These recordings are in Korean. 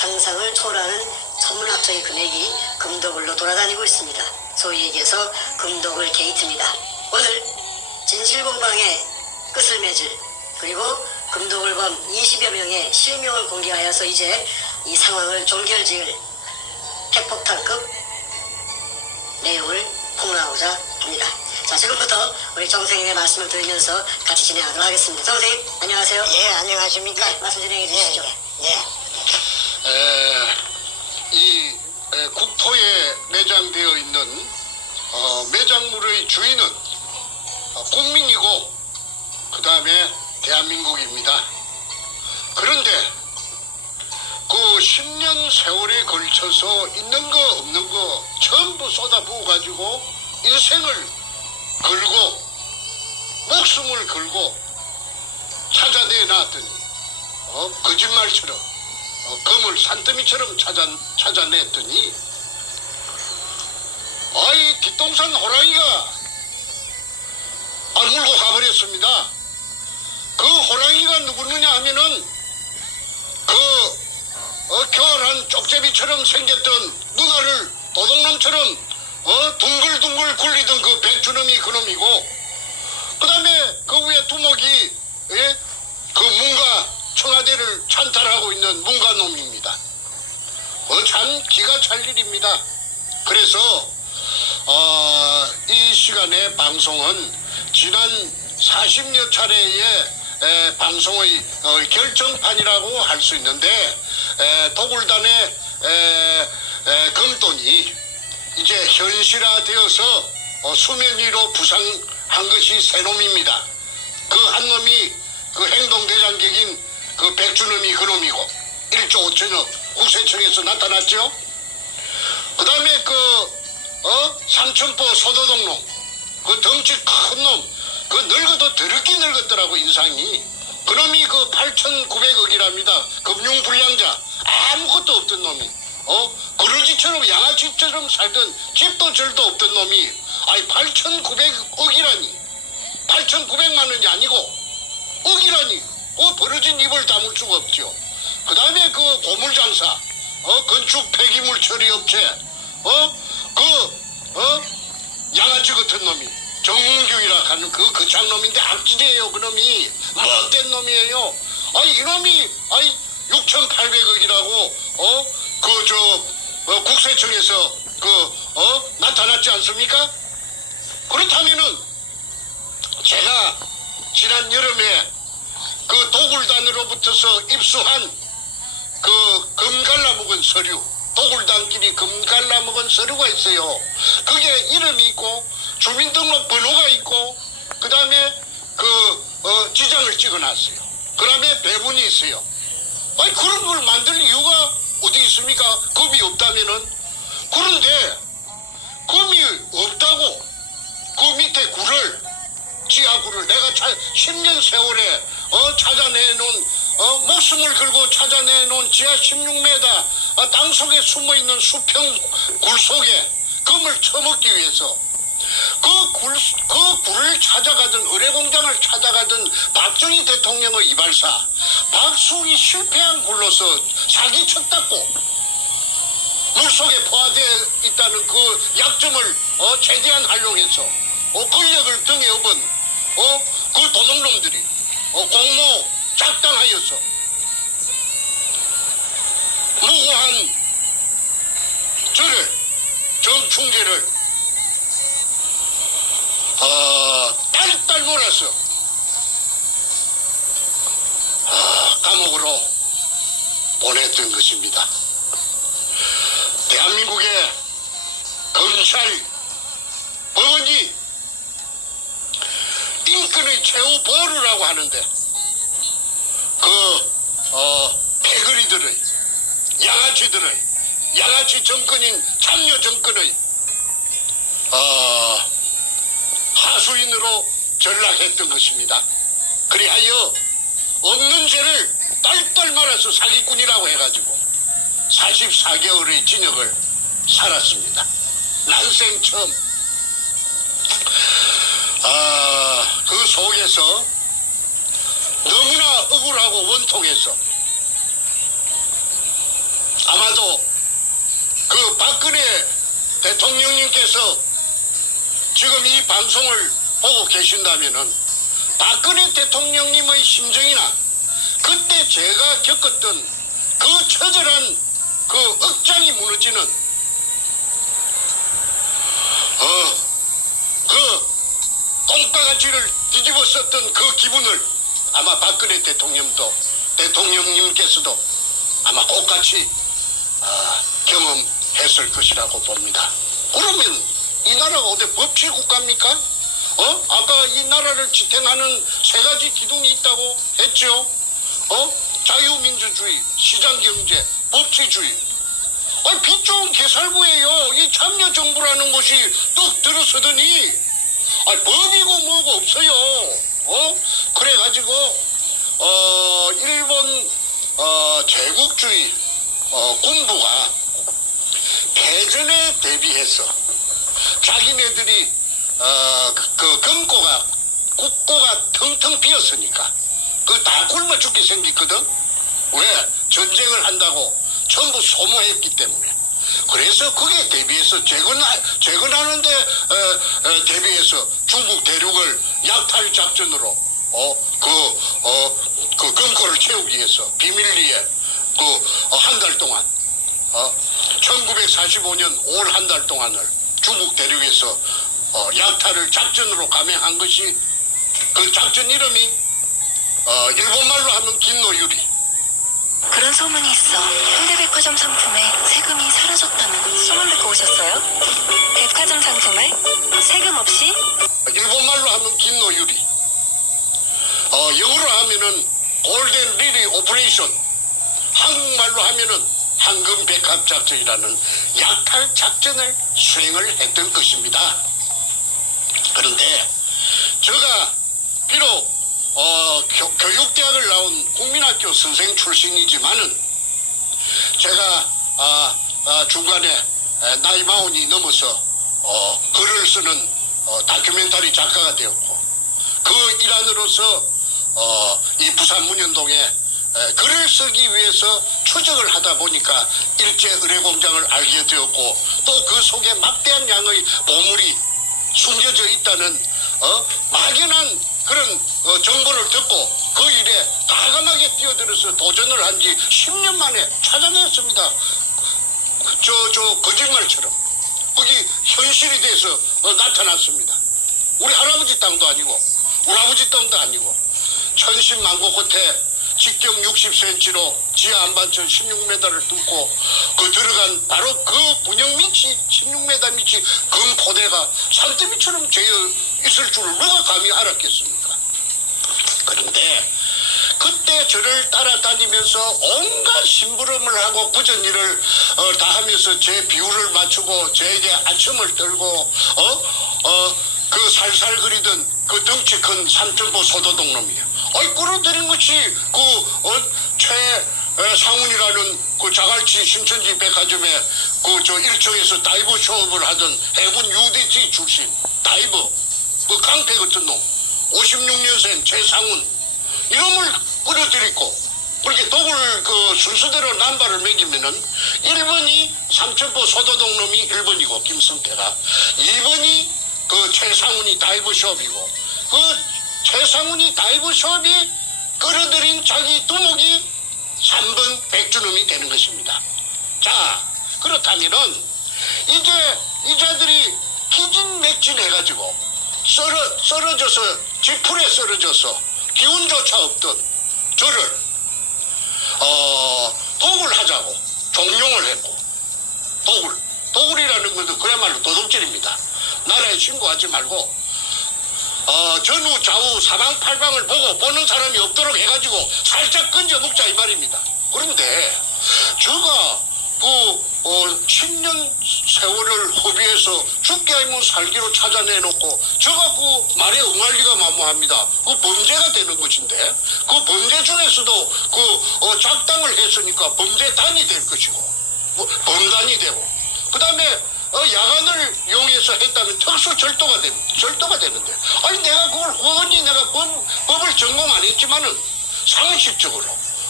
상상을 초월하는 천문학적인 금액이 금도굴로 돌아다니고 있습니다. 소위 얘기해서 금도굴 게이트입니다. 오늘 진실공방의 끝을 맺을, 그리고 금도굴범 20여 명의 실명을 공개하여서 이제 이 상황을 종결지을 핵폭탄급 내용을 폭로하고자 합니다. 자, 지금부터 우리 정 선생님의 말씀을 들으면서 같이 진행하도록 하겠습니다. 정 선생님, 안녕하세요. 예, 안녕하십니까? 네, 말씀 진행해 주시죠. 이 국토에 매장되어 있는 매장물의 주인은 국민이고 그 다음에 대한민국입니다. 그런데 그 10년 세월에 걸쳐서 있는 거 없는 거 전부 쏟아부어 가지고 인생을 걸고 목숨을 걸고 찾아내 놨더니 거짓말처럼 검을 산더미처럼 찾아냈더니 아이 뒷동산 호랑이가 물고 가버렸습니다. 그 호랑이가 누구느냐 하면은 교활한 쪽제비처럼 생겼던 누나를 도둑놈처럼 둥글둥글 굴리던 그 백주놈이 그놈이고, 그 다음에 그 위에 두목이 그 문가 청와대를 찬탈하고 있는 문가놈입니다. 참 기가 찰 일입니다. 그래서 이 시간의 방송은 지난 40여 차례의 방송의 결정판이라고 할 수 있는데, 도굴단의 금돈이 이제 현실화되어서 수면 위로 부상한 것이 세 놈입니다. 그 한 놈이 그 행동대장격인 그 백주놈이 그놈이고 1조 5천억 국세청에서 나타났죠. 그 다음에 삼천포 소도동놈, 그 덩치 큰 놈, 그 늙어도 더럽게 늙었더라고 인상이. 그놈이 그 8,900억이랍니다. 금융불량자, 아무것도 없던 놈이, 거르지처럼 양아치처럼 살던 집도 절도 없던 놈이 8,900억이라니, 8,900만 원이 아니고 억이라니, 벌어진 입을 다물 수가 없죠. 그 다음에 그 고물장사, 건축 폐기물 처리업체, 양아치 같은 놈이 정은규이라 하는 그 거창놈인데 악질이에요. 그놈이 못된 놈이에요. 이놈이 6,800억이라고 국세청에서 나타났지 않습니까? 그렇다면은 제가 지난 여름에 그 도굴단으로부터서 입수한 그 금 갈라먹은 서류, 도굴단끼리 금 갈라먹은 서류가 있어요. 그게 이름이 있고 주민등록 번호가 있고 그 다음에 지장을 찍어놨어요. 그 다음에 배분이 있어요. 그런 걸 만들 이유가 어디 있습니까? 금이 없다면은. 그런데 금이 없다고 그 밑에 굴을, 지하굴을 내가 10년 세월에 찾아내놓은, 목숨을 걸고 찾아내놓은 지하 16m 땅속에 숨어있는 수평 굴 속에 금을 처먹기 위해서 그 굴을 찾아가던, 의뢰공장을 찾아가던 박정희 대통령의 이발사 박숙이 실패한 굴로서 사기쳤다고, 물속에 포화되어 있다는 그 약점을 최대한 활용해서 권력을 등에 업은 그 도둑놈들이 공모 작당하여서 무고한 저를, 정충재를 딸딸 몰아서 감옥으로 보냈던 것입니다. 대한민국의 검찰, 법원이 인권의 최후 보루라고 하는데 패거리들의, 양아치들의, 양아치 정권인 참여 정권의 하수인으로 전락했던 것입니다. 그리하여 없는 죄를 딸딸 말아서 사기꾼이라고 해가지고 44개월의 징역을 살았습니다. 난생 처음. 그 속에서 너무나 억울하고 원통해서 아마도 그 박근혜 대통령님께서 지금 이 방송을 보고 계신다면은 박근혜 대통령님의 심정이나 그때 제가 겪었던 그 처절한 그 억장이 무너지는 그 똥강아지를 뒤집어 썼던 그 기분을 아마 박근혜 대통령님께서도 아마 똑같이 경험했을 것이라고 봅니다. 그러면 이 나라가 어디 법치 국가입니까? 아까 이 나라를 지탱하는 세 가지 기둥이 있다고 했죠. 자유민주주의, 시장경제, 법치주의. 빛 좋은 개살구예요. 이 참여정부라는 것이 뚝 들어서더니 법이고 뭐고 없어요. 그래가지고 일본 제국주의 군부가 패전에 대비해서 자기네들이 그 국고가 텅텅 비었으니까 그 다 굶어 죽게 생겼거든. 왜? 전쟁을 한다고 전부 소모했기 때문에. 그래서 그게 대비해서 재건하는데 대비해서 중국 대륙을 약탈 작전으로 그 금고를 채우기 위해서 비밀리에 한 달 동안 1945년 5월 한 달 동안을 중국 대륙에서 약탈을 작전으로 감행한 것이 그 작전 이름이 일본말로 하면 긴노유리. 그런 소문이 있어. 현대백화점 상품에 세금이 사라졌다는 소문 듣고 오셨어요? 백화점 상품에 세금 없이? 일본말로 하면 긴노유리. 영어로 하면은 골든 리리 오퍼레이션. 한국말로 하면은 황금 백합 작전이라는 약탈 작전을 수행을 했던 것입니다. 그런데 제가 비록 교육대학을 나온 국민학교 선생 출신이지만은 제가 중간에 나이 40이 넘어서 글을 쓰는 다큐멘터리 작가가 되었고 그 일환으로서 이 부산 문현동에 글을 쓰기 위해서 추적을 하다 보니까 일제 의뢰공장을 알게 되었고 또 그 속에 막대한 양의 보물이 숨겨져 있다는 막연한 그런 정보를 듣고 그 일에 과감하게 뛰어들어서 도전을 한 지 10년 만에 찾아냈습니다. 저 거짓말처럼 그게 현실이 돼서 나타났습니다. 우리 할아버지 땅도 아니고 우리 아버지 땅도 아니고 천신만고 끝에 직경 60cm로 지하 안반천 16m를 뚫고 그 들어간 바로 그 문형 밑이 16m 밑이 금포대가 산더미처럼 재어 있을 줄을 누가 감히 알았겠습니까? 그런데 그때 저를 따라다니면서 온갖 심부름을 하고 부전일을 다 하면서 제 비율을 맞추고 저에게 아첨을 떨고 그 살살 그리던 그 덩치 큰 삼천포 소도동 놈이에요. 끌어들인 것이 최상훈이라는 그 자갈치 신천지 백화점에 저 일청에서 다이버 쇼업을 하던 해군 UDT 출신 다이버 그 깡패 같은 놈 56년생 최상훈 이놈을 끌어들이고 그렇게 독을 그 순서대로 남발을 매기면은 1번이 삼천포 소도동 놈이 1번이고 김성태가 2번이 그 최상훈이 다이버 쇼업이고 그 최상훈이 다이브 숍이 끌어들인 자기 두목이 3번 백주놈이 되는 것입니다. 자, 그렇다면은 이제 이 자들이 기진맥진해가지고 쓰러져서 지풀에 쓰러져서 기운조차 없던 저를 독을 하자고 종용을 했고 독을이라는 것은 그야말로 도둑질입니다. 나라에 신고하지 말고 전후 좌우 사방팔방을 보고 보는 사람이 없도록 해가지고 살짝 건져 먹자 이 말입니다. 그런데 제가 10년 세월을 허비해서 죽게 아니면 살기로 찾아내놓고 제가 그 말에 응할 리가 만무합니다. 그 범죄가 되는 것인데 그 범죄 중에서도 작당을 했으니까 범죄단이 될 것이고 범단이 되고 그 다음에 야간을 이용해서 했다면 특수절도가 되는데 내가 그걸 훤히 내가 법을 전공 안 했지만은 상식적으로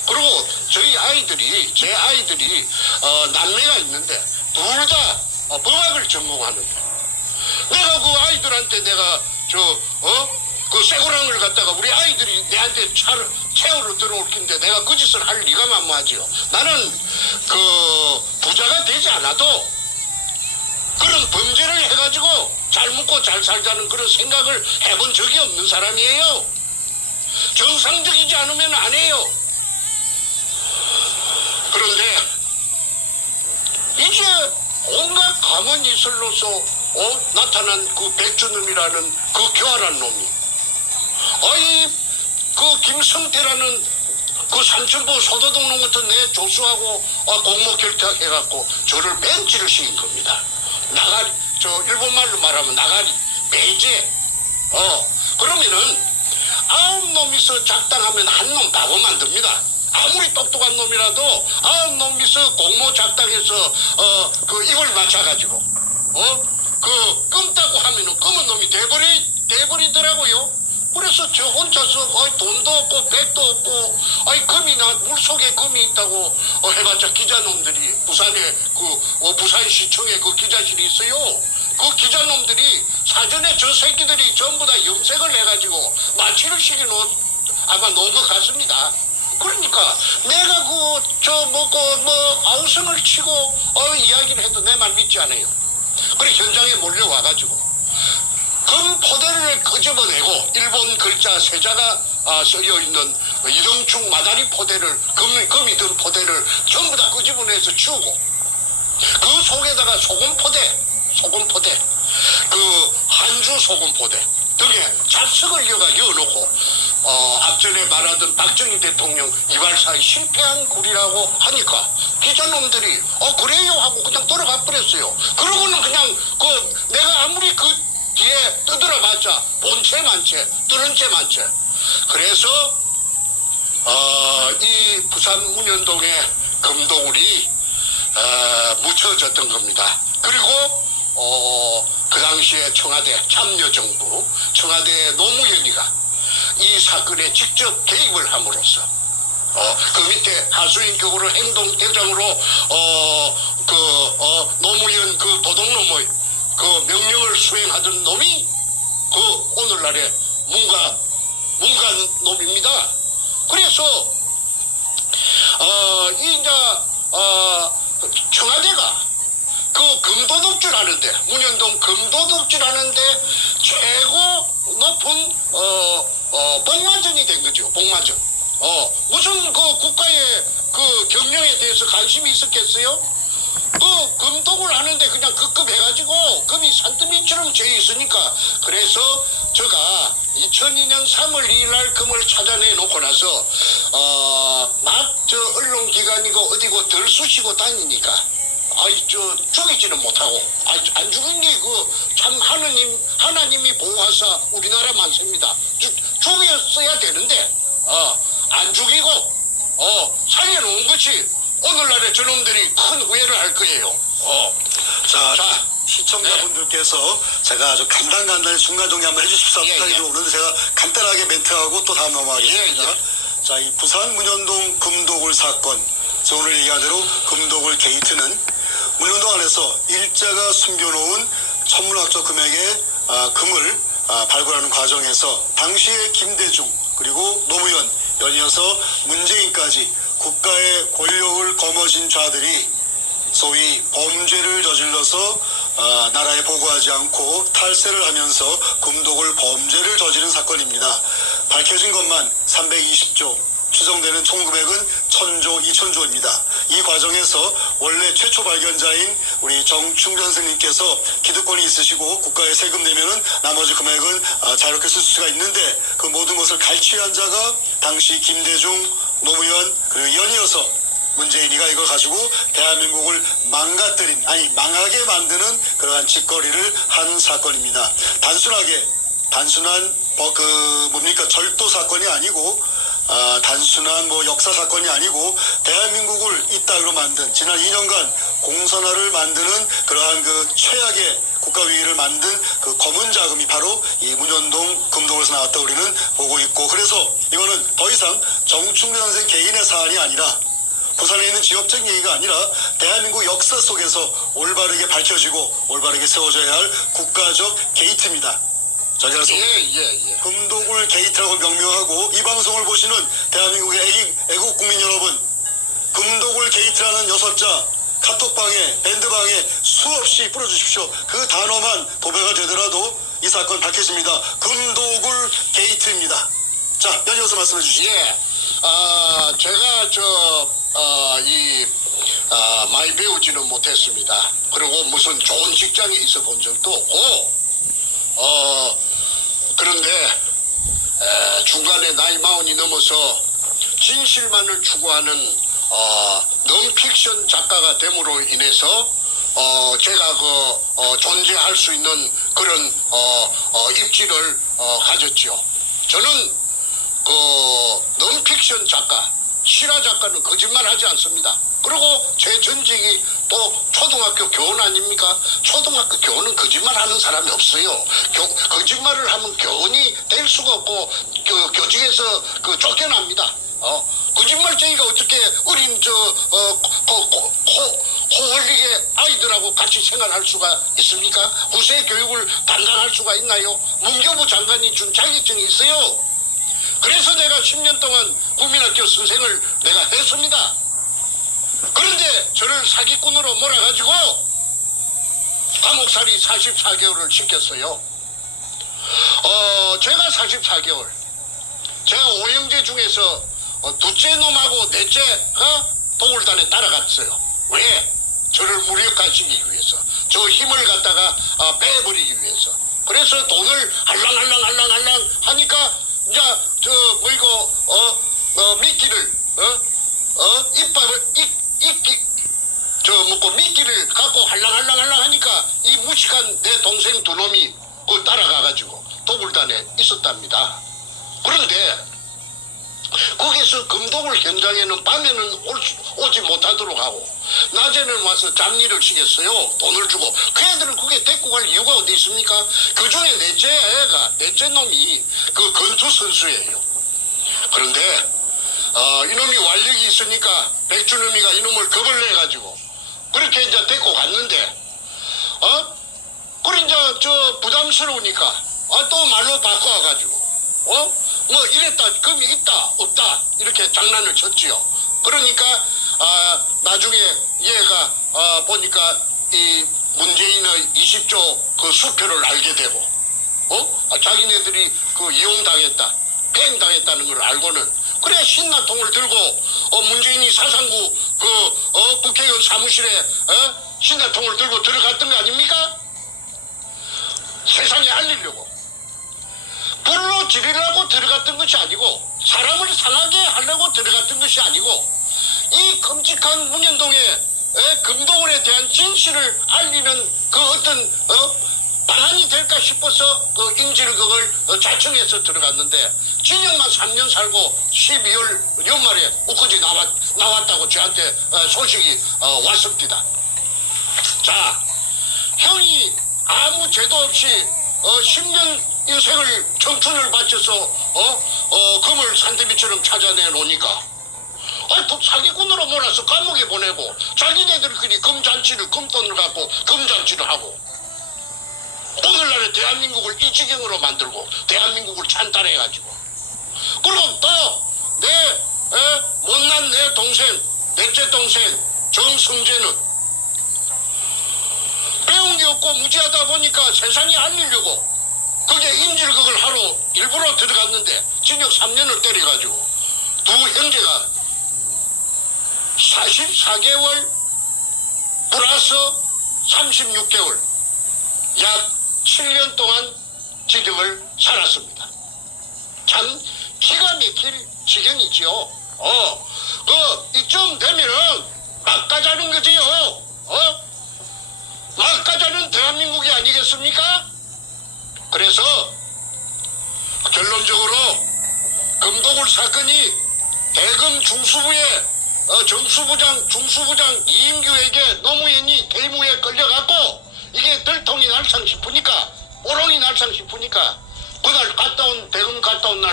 그리고 제 아이들이 남매가 있는데 둘 다 법학을 전공하는데 내가 그 아이들한테 내가 그 쇠고랑을 갖다가 우리 아이들이 내한테 채우러 들어올 텐데 내가 그 짓을 할 리가 만무하지요. 나는 그 부자가 되지 않아도 그런 범죄를 해가지고 잘 먹고 잘 살자는 그런 생각을 해본 적이 없는 사람이에요. 정상적이지 않으면 안 해요. 그런데 이제 온갖 가문이슬로서 나타난 그 백주놈이라는 그 교활한 놈이 그 김성태라는 그 삼천포 소도동 놈 같은 내 조수하고 공모 결탁해갖고 저를 벤치를 시킨 겁니다. 나가리, 일본 말로 말하면 나가리, 배제. 그러면은 9놈이서 작당하면 한 놈 바보 만듭니다. 아무리 똑똑한 놈이라도 9놈이서 공모 작당해서 그 입을 맞춰가지고 그 끔다고 하면은 검은 놈이 돼버리더라고요. 그래서 저 혼자서 돈도 없고 백도 없고 금이나 물속에 금이 있다고 해봤자 기자놈들이 부산에 부산시청에 그 기자실이 있어요. 그 기자놈들이 사전에 저 새끼들이 전부 다 염색을 해가지고 마취를 시켜놓은 아마 놓은 것 같습니다. 그러니까 내가 아우성을 치고 이야기를 해도 내 말 믿지 않아요. 그래 현장에 몰려와가지고 금 포대를 끄집어내고 일본 글자 세자가 쓰여있는 이동충 마다리 포대를 금이 든 포대를 전부 다 끄집어내서 치우고 그 속에다가 소금 포대 그 한주 소금 포대 등에 잡석을 여어놓고 앞전에 말하던 박정희 대통령 이발사에 실패한 굴이라고 하니까 기자놈들이 그래요 하고 그냥 돌아가 버렸어요. 그러고는 그냥 내가 아무리 그 뒤에 떠들어봤자 본체 만체 뚫은 채 만체. 그래서 이 부산 문현동의 금도굴이 묻혀졌던 겁니다. 그리고 그 당시에 청와대 참여정부 청와대 노무현이가 이 사건에 직접 개입을 함으로써 그 밑에 하수인격으로 행동대장으로 노무현 그 도둑놈의 그 명령을 수행하던 놈이 그 오늘날의 문관 놈입니다. 그래서 청와대가 그 금도둑질 하는데 문현동 금도둑질 하는데 최고 높은 복마전이 된 거죠. 복마전. 무슨 그 국가의 그 경영에 대해서 관심이 있었겠어요? 그 금독을 하는데 그냥 급급해가지고 금이 산더미처럼 져 있으니까 그래서 제가 2002년 3월 2일 날 금을 찾아내 놓고 나서 막 언론기관이고 어디고 들쑤시고 다니니까 죽이지는 못하고 안 죽은 게 참 하나님이 보호하사 우리나라 만세입니다. 죽였어야 되는데 안 죽이고 살려놓은 것이 오늘날의 저놈들이 큰 후회를 할 거예요. 자, 시청자분들께서 제가 아주 간단히 중간 정리 한번 해주십사 부탁이 좀 오는데 제가 간단하게 멘트하고 또 다음 넘어가겠습니다. 자, 이 부산 문현동 금도굴 사건, 오늘 얘기한 대로 금도굴 게이트는 문현동 안에서 일제가 숨겨놓은 천문학적 금액의 금을 발굴하는 과정에서 당시의 김대중 그리고 노무현 연이어서 문재인까지 국가의 권력을 거머쥔 자들이 소위 범죄를 저질러서 나라에 보고하지 않고 탈세를 하면서 금독을 범죄를 저지른 사건입니다. 밝혀진 것만 320조, 추정되는 총 금액은 1000조, 2000조입니다. 이 과정에서 원래 최초 발견자인 우리 정충전 선생님께서 기득권이 있으시고 국가에 세금 내면은 나머지 금액은 자유롭게 쓸 수가 있는데 그 모든 것을 갈취한 자가 당시 김대중, 노무현 그리고 연이어서 문재인이가 이걸 가지고 대한민국을 망하게 만드는 그러한 짓거리를 한 사건입니다. 단순한 절도 사건이 아니고 단순한 역사 사건이 아니고 대한민국을 이따위로 만든 지난 2년간 공선화를 만드는 그러한 그 최악의 국가 위기를 만든 그 검은 자금이 바로 이 문현동 금도굴에서 나왔다 우리는 보고 있고, 그래서 이거는 더 이상 정충래 선생 개인의 사안이 아니라 부산에 있는 지역적 얘기가 아니라 대한민국 역사 속에서 올바르게 밝혀지고 올바르게 세워져야 할 국가적 게이트입니다. 자, 그래서 금도굴 게이트라고 명명하고 이 방송을 보시는 대한민국의 애국 국민 여러분, 금도굴 게이트라는 6자 카톡방에 밴드방에 수없이 뿌려주십시오. 그 단어만 도배가 되더라도 이 사건 밝혀집니다. 금도굴 게이트입니다. 자, 연이어서 말씀해 주시죠. 제가 많이 배우지는 못했습니다. 그리고 무슨 좋은 직장에 있어 본 적도 없고, 그런데 중간에 나이 40이 넘어서 진실만을 추구하는 넌픽션 작가가 됨으로 인해서 제가 존재할 수 있는 그런 입지를 가졌죠. 저는 넌픽션 작가, 실화 작가는 거짓말하지 않습니다. 그리고 제 전직이 또 초등학교 교원 아닙니까? 초등학교 교원은 거짓말하는 사람이 없어요. 거짓말을 하면 교원이 될 수가 없고 교직에서 쫓겨납니다. 거짓말쟁이가 어떻게 어린 호홀리게 아이들하고 같이 생활할 수가 있습니까? 후세 교육을 담당할 수가 있나요? 문교부 장관이 준 자격증이 있어요. 그래서 내가 10년 동안 국민학교 선생을 내가 했습니다. 그런데 저를 사기꾼으로 몰아가지고 감옥살이 44개월을 시켰어요. 제가 44개월. 제가 오형제 중에서 둘째 놈하고 넷째가 도굴단에 따라갔어요. 왜? 저를 무력화시키기 위해서. 저 힘을 갖다가 빼버리기 위해서. 그래서 돈을 할랑할랑 하니까 이제 미끼를 미끼를 갖고 할랑할랑 하니까 이 무식한 내 동생 두 놈이 따라가가지고 도굴단에 있었답니다. 그런데 거기서 금도굴 현장에는 밤에는 오지 못하도록 하고 낮에는 와서 잡일을 시켰어요. 돈을 주고. 그 애들은 그게 데리고 갈 이유가 어디 있습니까? 그 중에 넷째 놈이 건투 선수예요. 그런데 이놈이 완력이 있으니까 백준음이가 이놈을 겁을 내가지고 그렇게 이제 데리고 갔는데 그래 이제 부담스러우니까 또 말로 바꿔가지고 뭐 이랬다 금이 있다 없다 이렇게 장난을 쳤지요. 그러니까 나중에 얘가 보니까 이 문재인의 20조 그 수표를 알게 되고 자기네들이 이용당했다 팽당했다는 걸 알고는 그래 신나통을 들고 문재인이 사상구 국회의원 사무실에 신나통을 들고 들어갔던 거 아닙니까? 세상에 알리려고 불로 지르려고 들어갔던 것이 아니고 사람을 상하게 하려고 들어갔던 것이 아니고 이 끔찍한 문현동의 금도굴에 대한 진실을 알리는 그 어떤 방안이 될까 싶어서 인지를 그걸 자청해서 들어갔는데 징역만 3년 살고 12월 연말에 엊그제 나왔다고 저한테 소식이 왔습니다. 자, 형이 아무 죄도 없이 10년 인생을 청춘을 바쳐서 금을 산더미처럼 찾아내 놓으니까 또 사기꾼으로 몰아서 감옥에 보내고 자기네들끼리 금돈을 갖고 금잔치를 하고 오늘날의 대한민국을 이 지경으로 만들고 대한민국을 찬탈해가지고 그리고 또 못난 내 동생 넷째 동생 정성재는 배운 게 없고 무지하다 보니까 세상에 알리려고 그게 인질극을 하러 일부러 들어갔는데 징역 3년을 때려가지고 두 형제가 44개월 플러스 36개월 약 7년 동안 징역을 살았습니다. 참 기가 막힐 지경이지요. 이쯤 되면은 막 가자는 거지요. 막 가자는 대한민국이 아니겠습니까? 그래서 결론적으로 금도굴 사건이 대검 중수부의 중수부장 이임규에게 노무현이 대무에 끌려갔고 이게 들통이 날상 싶으니까 오롱이 날상 싶으니까 그날 대검 갔다 온 날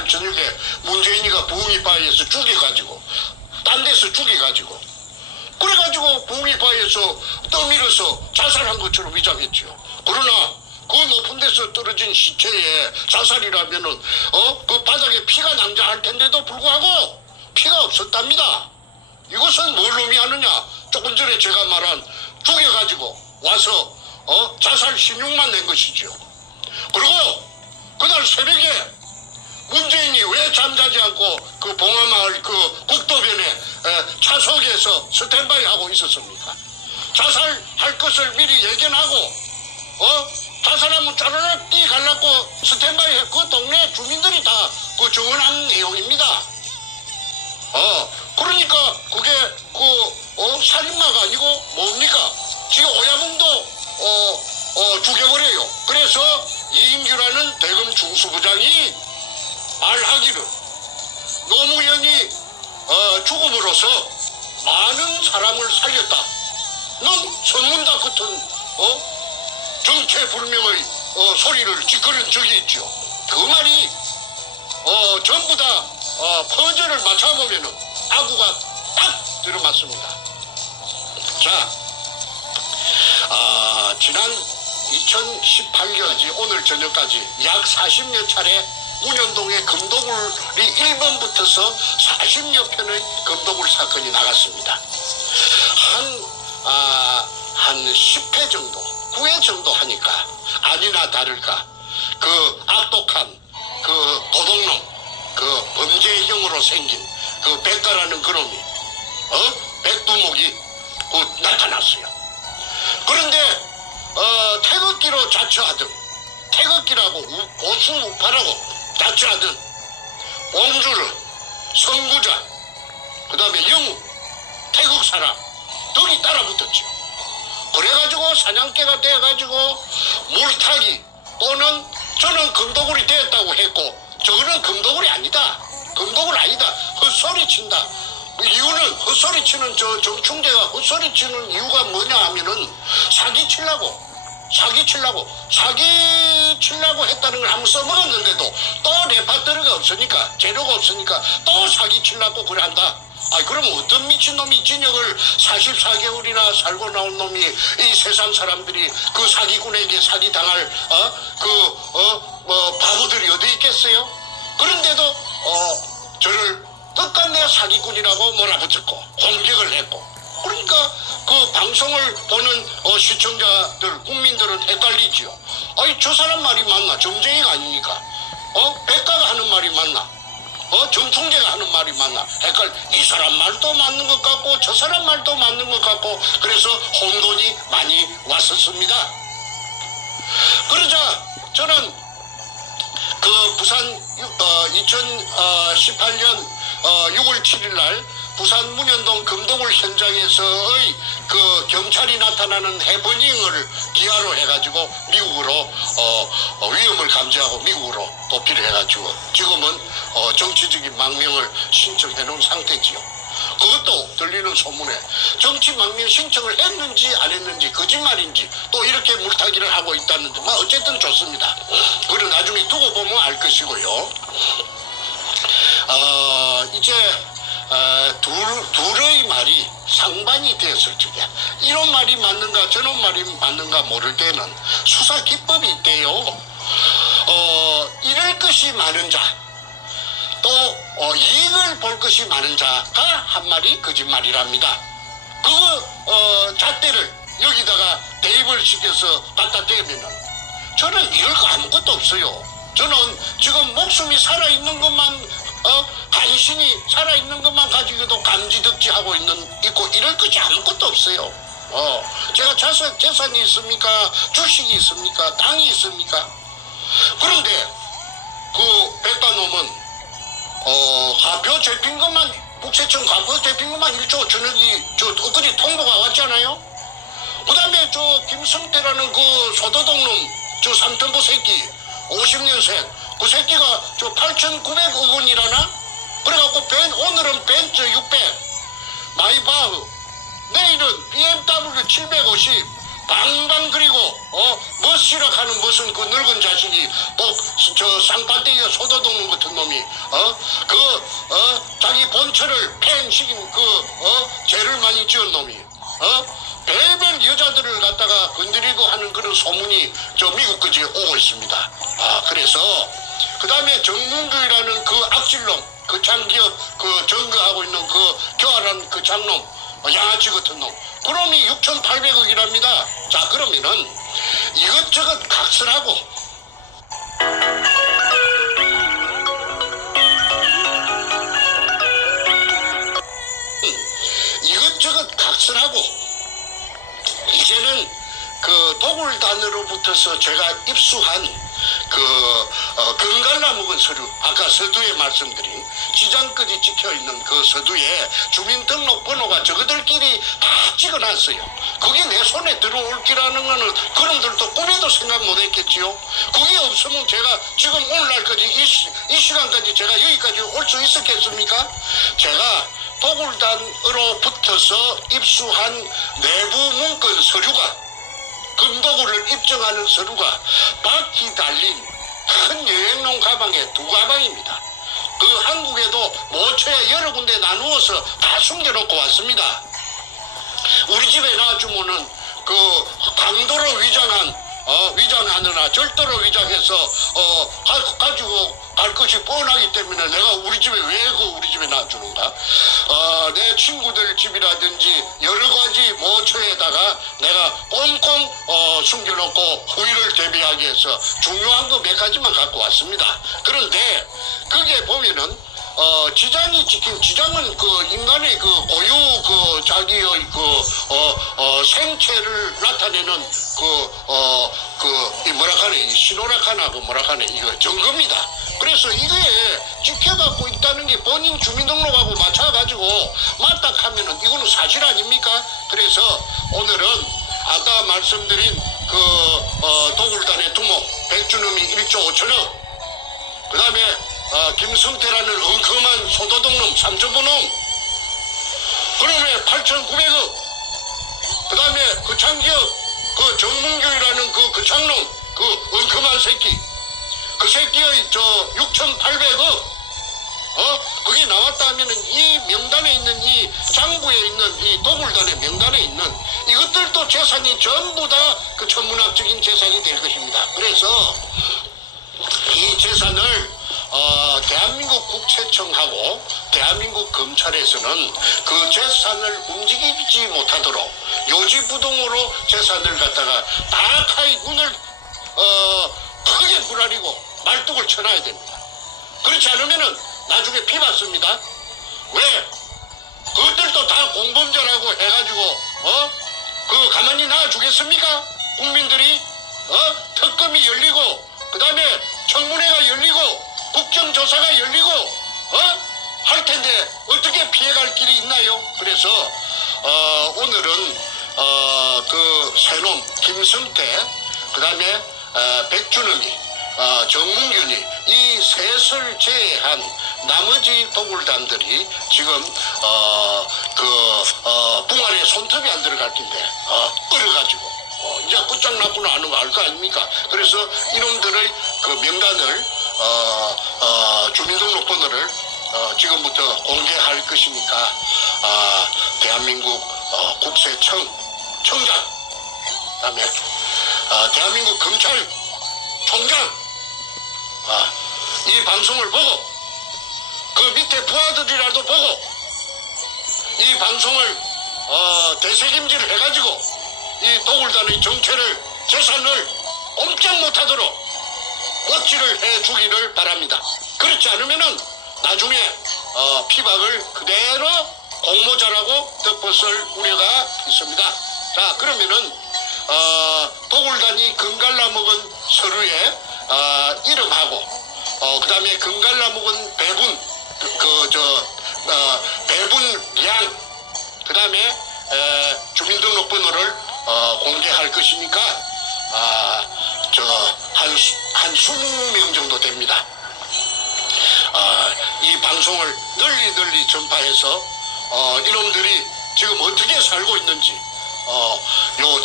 18일 저녁에 문재인이가 부흥이바에서 죽여가지고 딴 데서 죽여가지고 그래가지고 부흥이바에서 떠밀어서 자살한 것처럼 위장했죠. 그러나 그 높은 데서 떨어진 시체에 자살이라면은 그 바닥에 피가 낭자할 텐데도 불구하고 피가 없었답니다. 이것은 뭘 의미하느냐? 조금 전에 제가 말한 죽여가지고 와서 자살 신용만 낸 것이죠. 그리고 그날 새벽에 문재인이 왜 잠자지 않고 그 봉화마을 그 국도변에 차석에서 스탠바이 하고 있었습니까? 자살할 것을 미리 예견하고 자살하면 짜르르 뛰 갈라고 스탠바이 해. 그 동네 주민들이 다 그 증언한 내용입니다. 그러니까 그게 살인마가 아니고 뭡니까? 지금 오야붕도 죽여버려요. 그래서 이인규라는 대검 중수부장이 말하기를 노무현이 죽음으로써 많은 사람을 살렸다. 넌 선문다 같은 정체불명의 소리를 짓거린 적이 있죠. 그 말이 전부 다 퍼즐을 맞춰보면은 아구가 딱 들어맞습니다. 자, 지난 2018년 오늘 저녁까지 약 40여 차례 문현동의 금도굴이 1번부터서 40여 편의 금도굴 사건이 나갔습니다. 한 10회 정도, 9회 정도 하니까 아니나 다를까 그 악독한 그 도둑놈, 그 범죄형으로 생긴 그 백가라는 그놈이 백두목이 나타났어요. 그런데 태극기로 자처하든 태극기라고 오수우파라고 자처하든 옹주르, 선구자, 그 다음에 영우, 태극 사람 등이 따라붙었죠. 그래가지고 사냥개가 돼가지고 물타기 또는 저는 금도굴이 되었다고 했고 저거는 금도굴이 아니다. 금도굴 아니다. 헛소리 친다. 이유는 헛소리 치는 저 정충재가 헛소리 치는 이유가 뭐냐 하면은 사기 치려고 했다는 걸 한번 써먹었는데도 또 레파토리가 없으니까 재료가 없으니까 또 사기 치려고 그래 한다. 그럼 어떤 미친놈이 진역을 44개월이나 살고 나온 놈이 이 세상 사람들이 그 사기꾼에게 사기당할 바보들이 어디 있겠어요? 그런데도 저를 끝끝내 사기꾼이라고 몰아붙였고 공격을 했고 그러니까 그 방송을 보는 시청자들 국민들은 헷갈리지요. 저 사람 말이 맞나? 점쟁이가 아닙니까? 백가가 하는 말이 맞나? 정충재가 하는 말이 맞나? 이 사람 말도 맞는 것 같고 저 사람 말도 맞는 것 같고 그래서 혼돈이 많이 왔었습니다. 그러자 저는 그 부산 2018년 6월 7일 날 부산 문현동 금도굴 현장에서의 그 경찰이 나타나는 해버닝을 기하로 해가지고 미국으로 위험을 감지하고 미국으로 도피를 해가지고 지금은 정치적인 망명을 신청해 놓은 상태지요. 그것도 들리는 소문에 정치 망명 신청을 했는지 안 했는지 거짓말인지 또 이렇게 물타기를 하고 있다는데 어쨌든 좋습니다. 그걸 나중에 두고 보면 알 것이고요. 이제 둘의 말이 상반이 되었을 적에 이런 말이 맞는가 저런 말이 맞는가 모를 때는 수사 기법이 있대요. 잃을 것이 많은 자 또 이익을 볼 것이 많은 자가 한 말이 거짓말이랍니다. 그 잣대를 여기다가 대입을 시켜서 갖다 대면은 저는 잃을 거 아무것도 없어요. 저는 지금 목숨이 살아있는 것만 간신히 살아있는 것만 가지고도 감지덕지하고 있고 이럴 것이 아무것도 없어요. 제가 재산이 있습니까? 주식이 있습니까? 땅이 있습니까? 그런데 그 백가놈은 가표 잡힌 것만 국세청 가표 잡힌 것만 1조 전억이 엊그제 통보가 왔잖아요. 그 다음에 저 김성태라는 그 소도동놈 저 삼천포 새끼 50년생 그 새끼가 저 8,900억 원이라나? 그래갖고 오늘은 벤츠 600 마이바흐 내일은 BMW 750 방방 그리고 멋시락하는 무슨 그 늙은 자식이 또 저 쌍판대기에 소도둑놈 같은 놈이 자기 본처를 팽시킨 죄를 많이 지은 놈이 별별 여자들을 갖다가 건드리고 하는 그런 소문이 저 미국까지 오고 있습니다. 그래서 그 다음에 정문규라는 그 악질놈, 그 장기업 그 증거하고 있는 그 교활한 그 장놈, 양아치 같은 놈, 그놈이 6,800억이랍니다. 자, 그러면은 이것저것 각설하고 이것저것 각설하고 이제는 그 도굴단으로부터서 제가 입수한 금갈라 묵은 서류, 아까 서두에 말씀드린 지장까지 찍혀있는 그 서두에 주민등록번호가 저거들끼리 다 찍어놨어요. 그게 내 손에 들어올 기라는 거는 그놈들도 꿈에도 생각 못했겠지요. 그게 없으면 제가 지금 오늘날까지 이 시간까지 제가 여기까지 올 수 있었겠습니까? 제가 도굴단으로 붙어서 입수한 내부 문건 서류가, 금도구를 입증하는 서류가 바퀴 달린 큰 여행용 가방에 2가방입니다. 그 한국에도 모처에 여러 군데 나누어서 다 숨겨놓고 왔습니다. 우리 집에 놔주면은 그 강도로 위장하느나 절도로 위장해서 가지고 갈 것이 뻔하기 때문에 내가 우리 집에 왜 우리 집에 놔주는가? 내 친구들 집이라든지 여러 가지 모처에다가 내가 꽁꽁 숨겨놓고 후일을 대비하기 위해서 중요한 거 몇 가지만 갖고 왔습니다. 그런데 그게 보면은 지장이 찍힌, 지장은 그 인간의 그 고유 그 자기의 생체를 나타내는 이 뭐라카네, 신호락하나 뭐라카네, 이거 증거입니다. 그래서 이게 찍혀갖고 있다는 게 본인 주민등록하고 맞춰가지고 맞다 하면은 이거는 사실 아닙니까? 그래서 오늘은 아까 말씀드린 도굴단의 두목 백준음이 1조 5천억, 그 다음에 김승태라는 엉큼한 소도둑놈 3천부놈, 그놈의 8,900억, 그 다음에 그 장기업 그 정문규라는 그 장놈 그 엉큼한 새끼, 그 새끼의 6,800억 그게 나왔다 하면은 이 명단에 있는 이 장부에 있는 이 도굴단의 명단에 있는 이것들도 재산이 전부 다 그 천문학적인 재산이 될 것입니다. 그래서 이 재산을 대한민국 국세청하고 대한민국 검찰에서는 그 재산을 움직이지 못하도록 요지부동으로 재산을 갖다가 다카이 눈을 크게 부라리고 말뚝을 쳐놔야 됩니다. 그렇지 않으면은 나중에 피 받습니다. 왜? 그것들도 다 공범죄라고 해가지고 가만히 놔주겠습니까? 국민들이 특검이 열리고 그 다음에 청문회가 열리고 국정조사가 열리고 할 텐데 어떻게 피해갈 길이 있나요? 그래서 오늘은 그 새놈 김승태, 그 다음에 백준음이, 정문균이 이 셋을 제외한 나머지 도굴단들이 지금 붕안에 손톱이 안 들어갈 긴데 얼어가지고 이제 끝장났구나 하는 거 알 거 아닙니까? 그래서 이놈들의 그 명단을 주민등록번호를 지금부터 공개할 것이니까 대한민국 국세청장, 그다음에 대한민국 검찰총장 이 방송을 보고 그 밑에 부하들이라도 보고 이 방송을 대책임질 해가지고 이 도굴단의 정체를, 재산을 꼼짝 못하도록 어찌를 해주기를 바랍니다. 그렇지 않으면은 나중에 피박을 그대로 공모자라고 덮었을 우려가 있습니다. 자, 그러면은 도굴단이 금갈라 먹은 서류에 이름하고 그 다음에 금갈라 먹은 배분 배분량, 그 다음에 주민등록번호를 공개할 것이니까 한 20명 정도 됩니다. 이 방송을 널리 전파해서 이놈들이 지금 어떻게 살고 있는지 요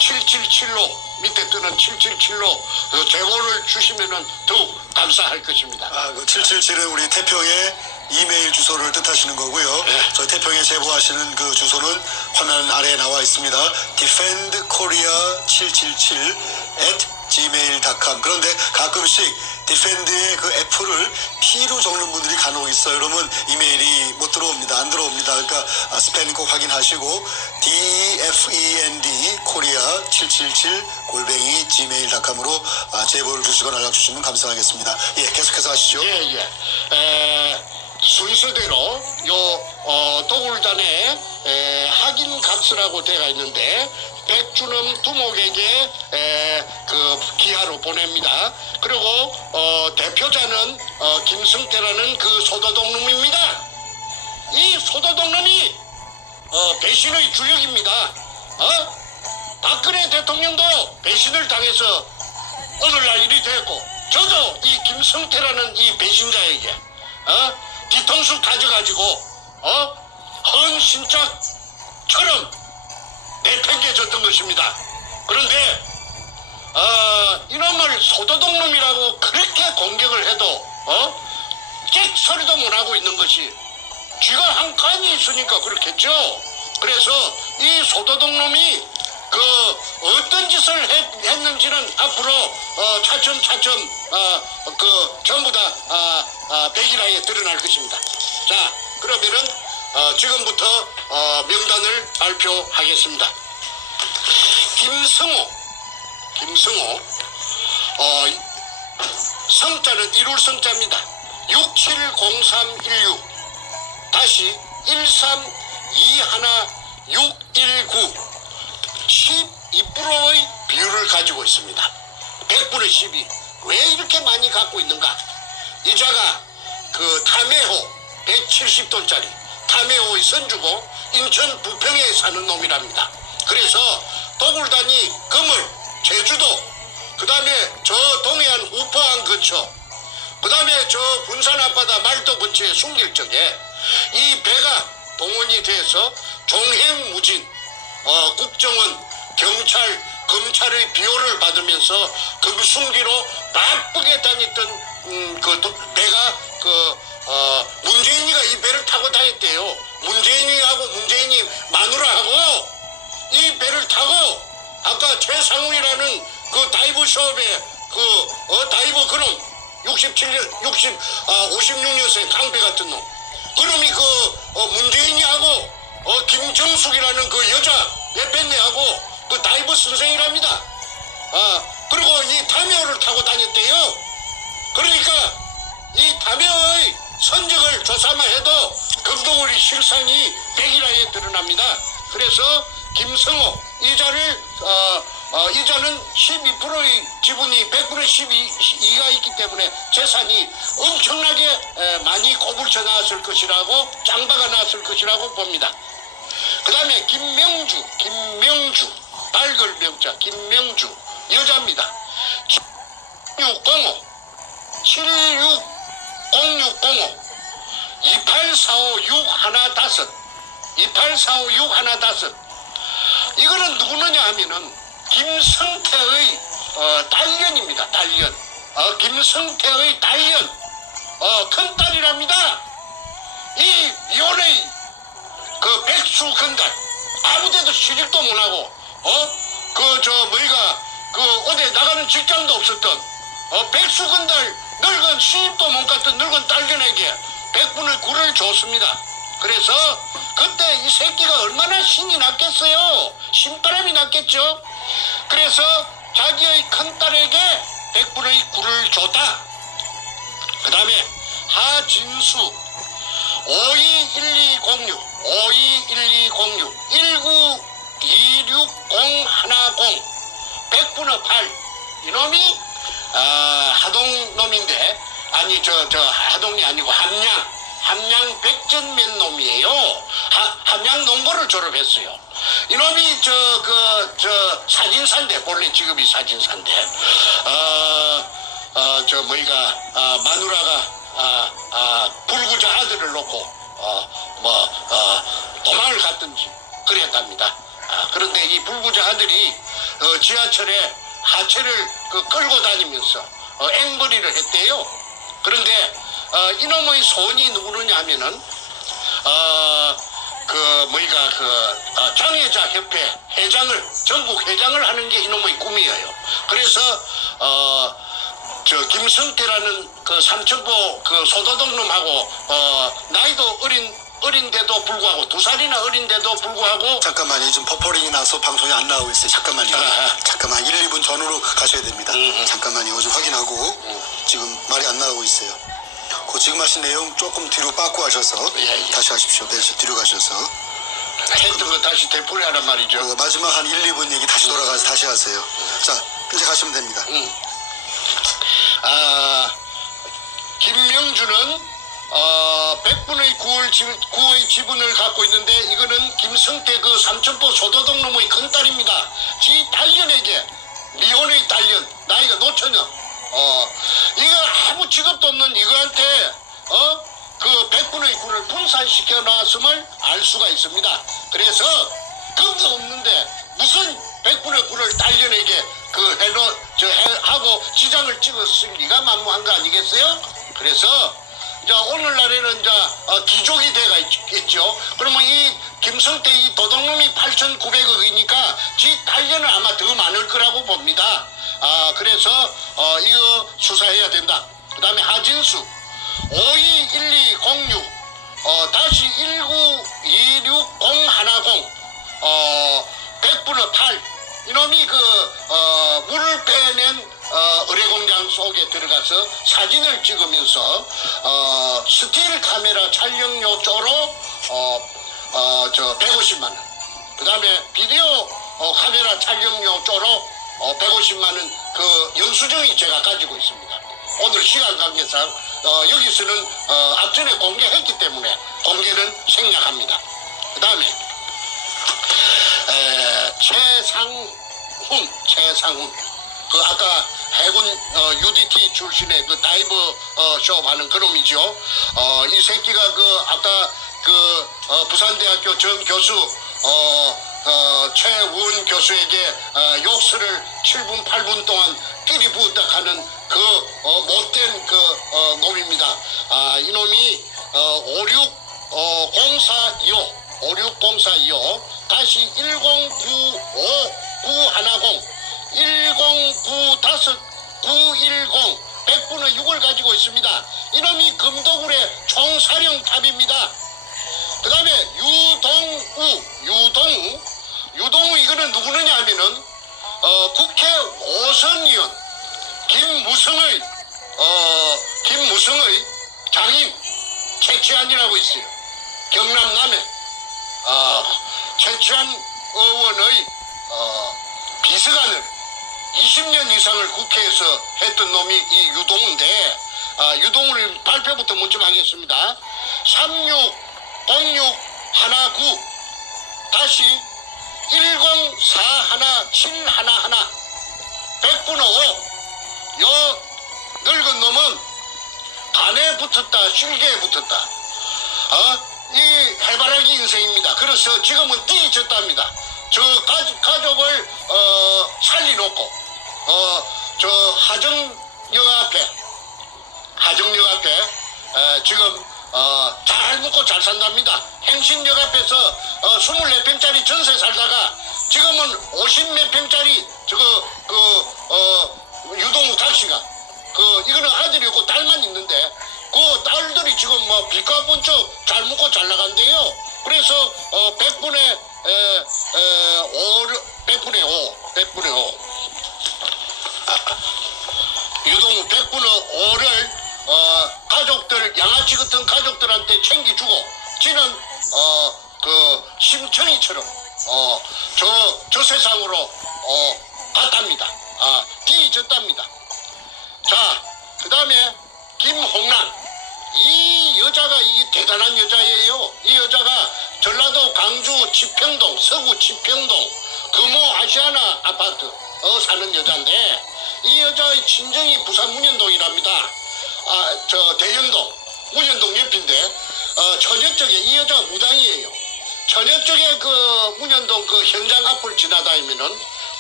777로 밑에 뜨는 777로 제보를 주시면은 더욱 감사할 것입니다. 그 777은 우리 태평의 이메일 주소를 뜻하시는 거고요. 네. 저희 태평에 제보하시는 그 주소는 화면 아래에 나와 있습니다. defendkorea777@gmail.com. 그런데 가끔씩 디펜드의 그 F를 P로 적는 분들이 간혹 있어요. 그러면 이메일이 못 들어옵니다. 안 들어옵니다. 그러니까 스페인 꼭 확인하시고 defend korea777@gmail.com으로 제보를 주시거나 연락 주시면 감사하겠습니다. 예, 계속해서 하시죠. 예. 순서대로 도굴단에 확인 값이라고 되어 있는데 백주놈 두목에게 그 기하로 보냅니다. 그리고 대표자는 김승태라는 그 소도독놈입니다. 이 소도독놈이 배신의 주역입니다. 박근혜 대통령도 배신을 당해서 오늘날 일이 됐고 저도 이 김승태라는 이 배신자에게 뒤통수 가져가지고 헌신짝처럼 내팽개졌던 것입니다. 그런데 이놈을 소도독놈이라고 그렇게 공격을 해도 끽 소리도 못하고 있는 것이 쥐가 한 칸이 있으니까 그렇겠죠. 그래서 이 소도독놈이 그 어떤 짓을 했는지는 앞으로 차츰 그 전부 다 백일하에 드러날 것입니다. 자, 그러면은 지금부터 명단을 발표하겠습니다. 김승호 성자는 이룰 성자입니다. 670316 다시 1321619 12%의 비율을 가지고 있습니다. 100분의 12. 왜 이렇게 많이 갖고 있는가? 이자가 그 담해호 170돈짜리 담해호의 선주고 인천 부평에 사는 놈이랍니다. 그래서 도굴단이 금을 제주도 그 다음에 저 동해안 우퍼항 근처 그 다음에 저 군산 앞바다 말도 근처에 숨길 적에 이 배가 동원이 돼서 종행무진 국정원 경찰 검찰의 비호를 받으면서 금숭기로 바쁘게 다녔던 그 배가 문재인이가 이 배를 타고 다녔대요. 문재인이하고 문재인이 마누라하고 이 배를 타고 아까 최상훈이라는 그 다이버 숍에 다이버 그놈 56년생 강배 같은 놈 그놈이 문재인이하고 김정숙이라는 그 여자 예편네하고 그 다이버 선생이랍니다. 그리고 이 담요를 타고 다녔대요. 그러니까 이 담요의 선적을 조사만 해도 금동우리 실상이 백일하에 드러납니다. 그래서 김성호 이자는 12%의 지분이 100분의 12가 있기 때문에 재산이 엄청나게 많이 꼬불쳐 나왔을 것이라고 짱박아 나왔을 것이라고 봅니다. 그 다음에 김명주 빨글 명자 김명주 여자입니다. 7605 2845615 이거는 누구느냐 하면은 김성태의 딸년입니다. 딸년 김성태의 딸년 큰딸이랍니다. 이 이혼의 그 백수 건달 아무데도 시집도 못하고 어디 나가는 직장도 없었던 백수 건달 늙은 시집도 못 갔던 늙은 딸년에게 100분의 9를 줬습니다. 그래서 그때 이 새끼가 얼마나 신이 났겠어요. 신바람이 났겠죠. 그래서 자기의 큰딸에게 100분의 9를 줬다. 그 다음에 하진수 521206 1926010 100분의 8 이놈이 하동 놈인데 아니 저 하동이 아니고 함양 백전면 놈이에요. 함양 농고를 졸업했어요. 이놈이 사진사인데 본래 직업이 사진사인데 마누라가 불구자 아들을 놓고 도망을 갔든지 그랬답니다. 그런데 이 불구자 아들이 지하철에 하체를 끌고 다니면서 앵벌이를 했대요. 그런데 이놈의 손이 누구느냐 하면은 장애자 협회 회장을, 전국 회장을 하는 게 이놈의 꿈이에요. 그래서 김성태라는 그 삼천포 그 소도둑놈하고 나이도 어린데도 불구하고 2살이나 어린데도 불구하고. 잠깐만요. 지금 버퍼링이 나서 방송이 안 나오고 있어요. 잠깐만요. 잠깐만 1, 2분 전후로 가셔야 됩니다. 잠깐만요. 좀 확인하고 지금 말이 안 나오고 있어요. 그 지금 하신 내용 조금 뒤로 빠꾸 하셔서 예. 다시 하십시오. 네, 뒤로 가셔서 했던 거 다시 되풀이하란 말이죠. 그 마지막 한 1, 2분 얘기 다시 돌아가서 다시 하세요. 자, 이제 가시면 됩니다. 김명주는 100분의 9의 지분을 갖고 있는데 이거는 김성태 그 삼천포 소도둑 놈의 큰딸입니다. 지 딸년에게 미혼의 딸년, 나이가 노처녀. 이거 아무 직업도 없는 이거한테 그 100분의 9를 분산시켜 놨음을 알 수가 있습니다. 그래서 금도 없는데 무슨 100분의 9를 딸년에게 하고 지장을 찍었을 리가 만무한 거 아니겠어요? 그래서 이제 오늘날에는 이제 기족이 돼가 있겠죠. 그러면 이 김성태 이 도둑놈이 8,900억이니까 지 딸년은 아마 더 많을 거라고 봅니다. 그래서 이거 수사해야 된다. 그 다음에 하진수 521206 다시 1926010 100분의 8 이놈이 물을 빼낸 의뢰공장 속에 들어가서 사진을 찍으면서 스틸 카메라 촬영료 쪼로 150만 원. 그 다음에 비디오 카메라 촬영료 쪼로 150만 원 그 영수증이 제가 가지고 있습니다. 오늘 시간 관계상 여기서는 앞전에 공개했기 때문에 공개는 생략합니다. 그 다음에 최상훈 그 아까 해군 UDT 출신의 그 다이버 쇼업 하는 그놈이죠. 이 새끼가 아까 부산대학교 정 교수 최우원 교수에게 욕설을 7분 8분 동안 끼리 부탁하는 그 못된 놈입니다. 이놈이 560425 다시 1095910 1095910 100분의 6을 가지고 있습니다. 이놈이 금도굴의 총사령탑입니다. 그 다음에 유동우 이거는 누구느냐 하면은 국회 5선 의원 김무성의 장인 최치환이라고 있어요. 경남 남해 최치환 의원의 비서관을 20년 이상을 국회에서 했던 놈이 이 유동우인데 유동우를 발표부터 먼저 하겠습니다. 360619 다시 1041711 100분의 5 요 늙은 놈은 간에 붙었다 실개에 붙었다. 이 해바라기 인생입니다. 그래서 지금은 뛰쳤답니다. 저 가족을 살리놓고 저 하정역 앞에 지금 잘 먹고 잘 산답니다. 행신역 앞에서 24평짜리 전세 살다가 지금은 50몇 평짜리 유동우 택시가 이거는 아들이 없고 딸만 있는데 그 딸들이 지금 빚과 번쩍 잘 먹고 잘 나간대요. 그래서 100분의 5 유동우 100분의 5를 가족들 양아치 같은 가족들한테 챙겨주고 지는 심청이처럼 저 세상으로 갔답니다. 뒤졌답니다. 자, 그 다음에 김홍란 이 여자가 이게 대단한 여자예요. 이 여자가 전라도 광주 치평동 서구 치평동 금호 아시아나 아파트 사는 여자인데 이 여자의 친정이 부산 문현동이랍니다. 저 대연동 문현동 옆인데 처녀 쪽에 이 여자가 무당이에요. 처녀 쪽에 문현동 현장 앞을 지나다니면은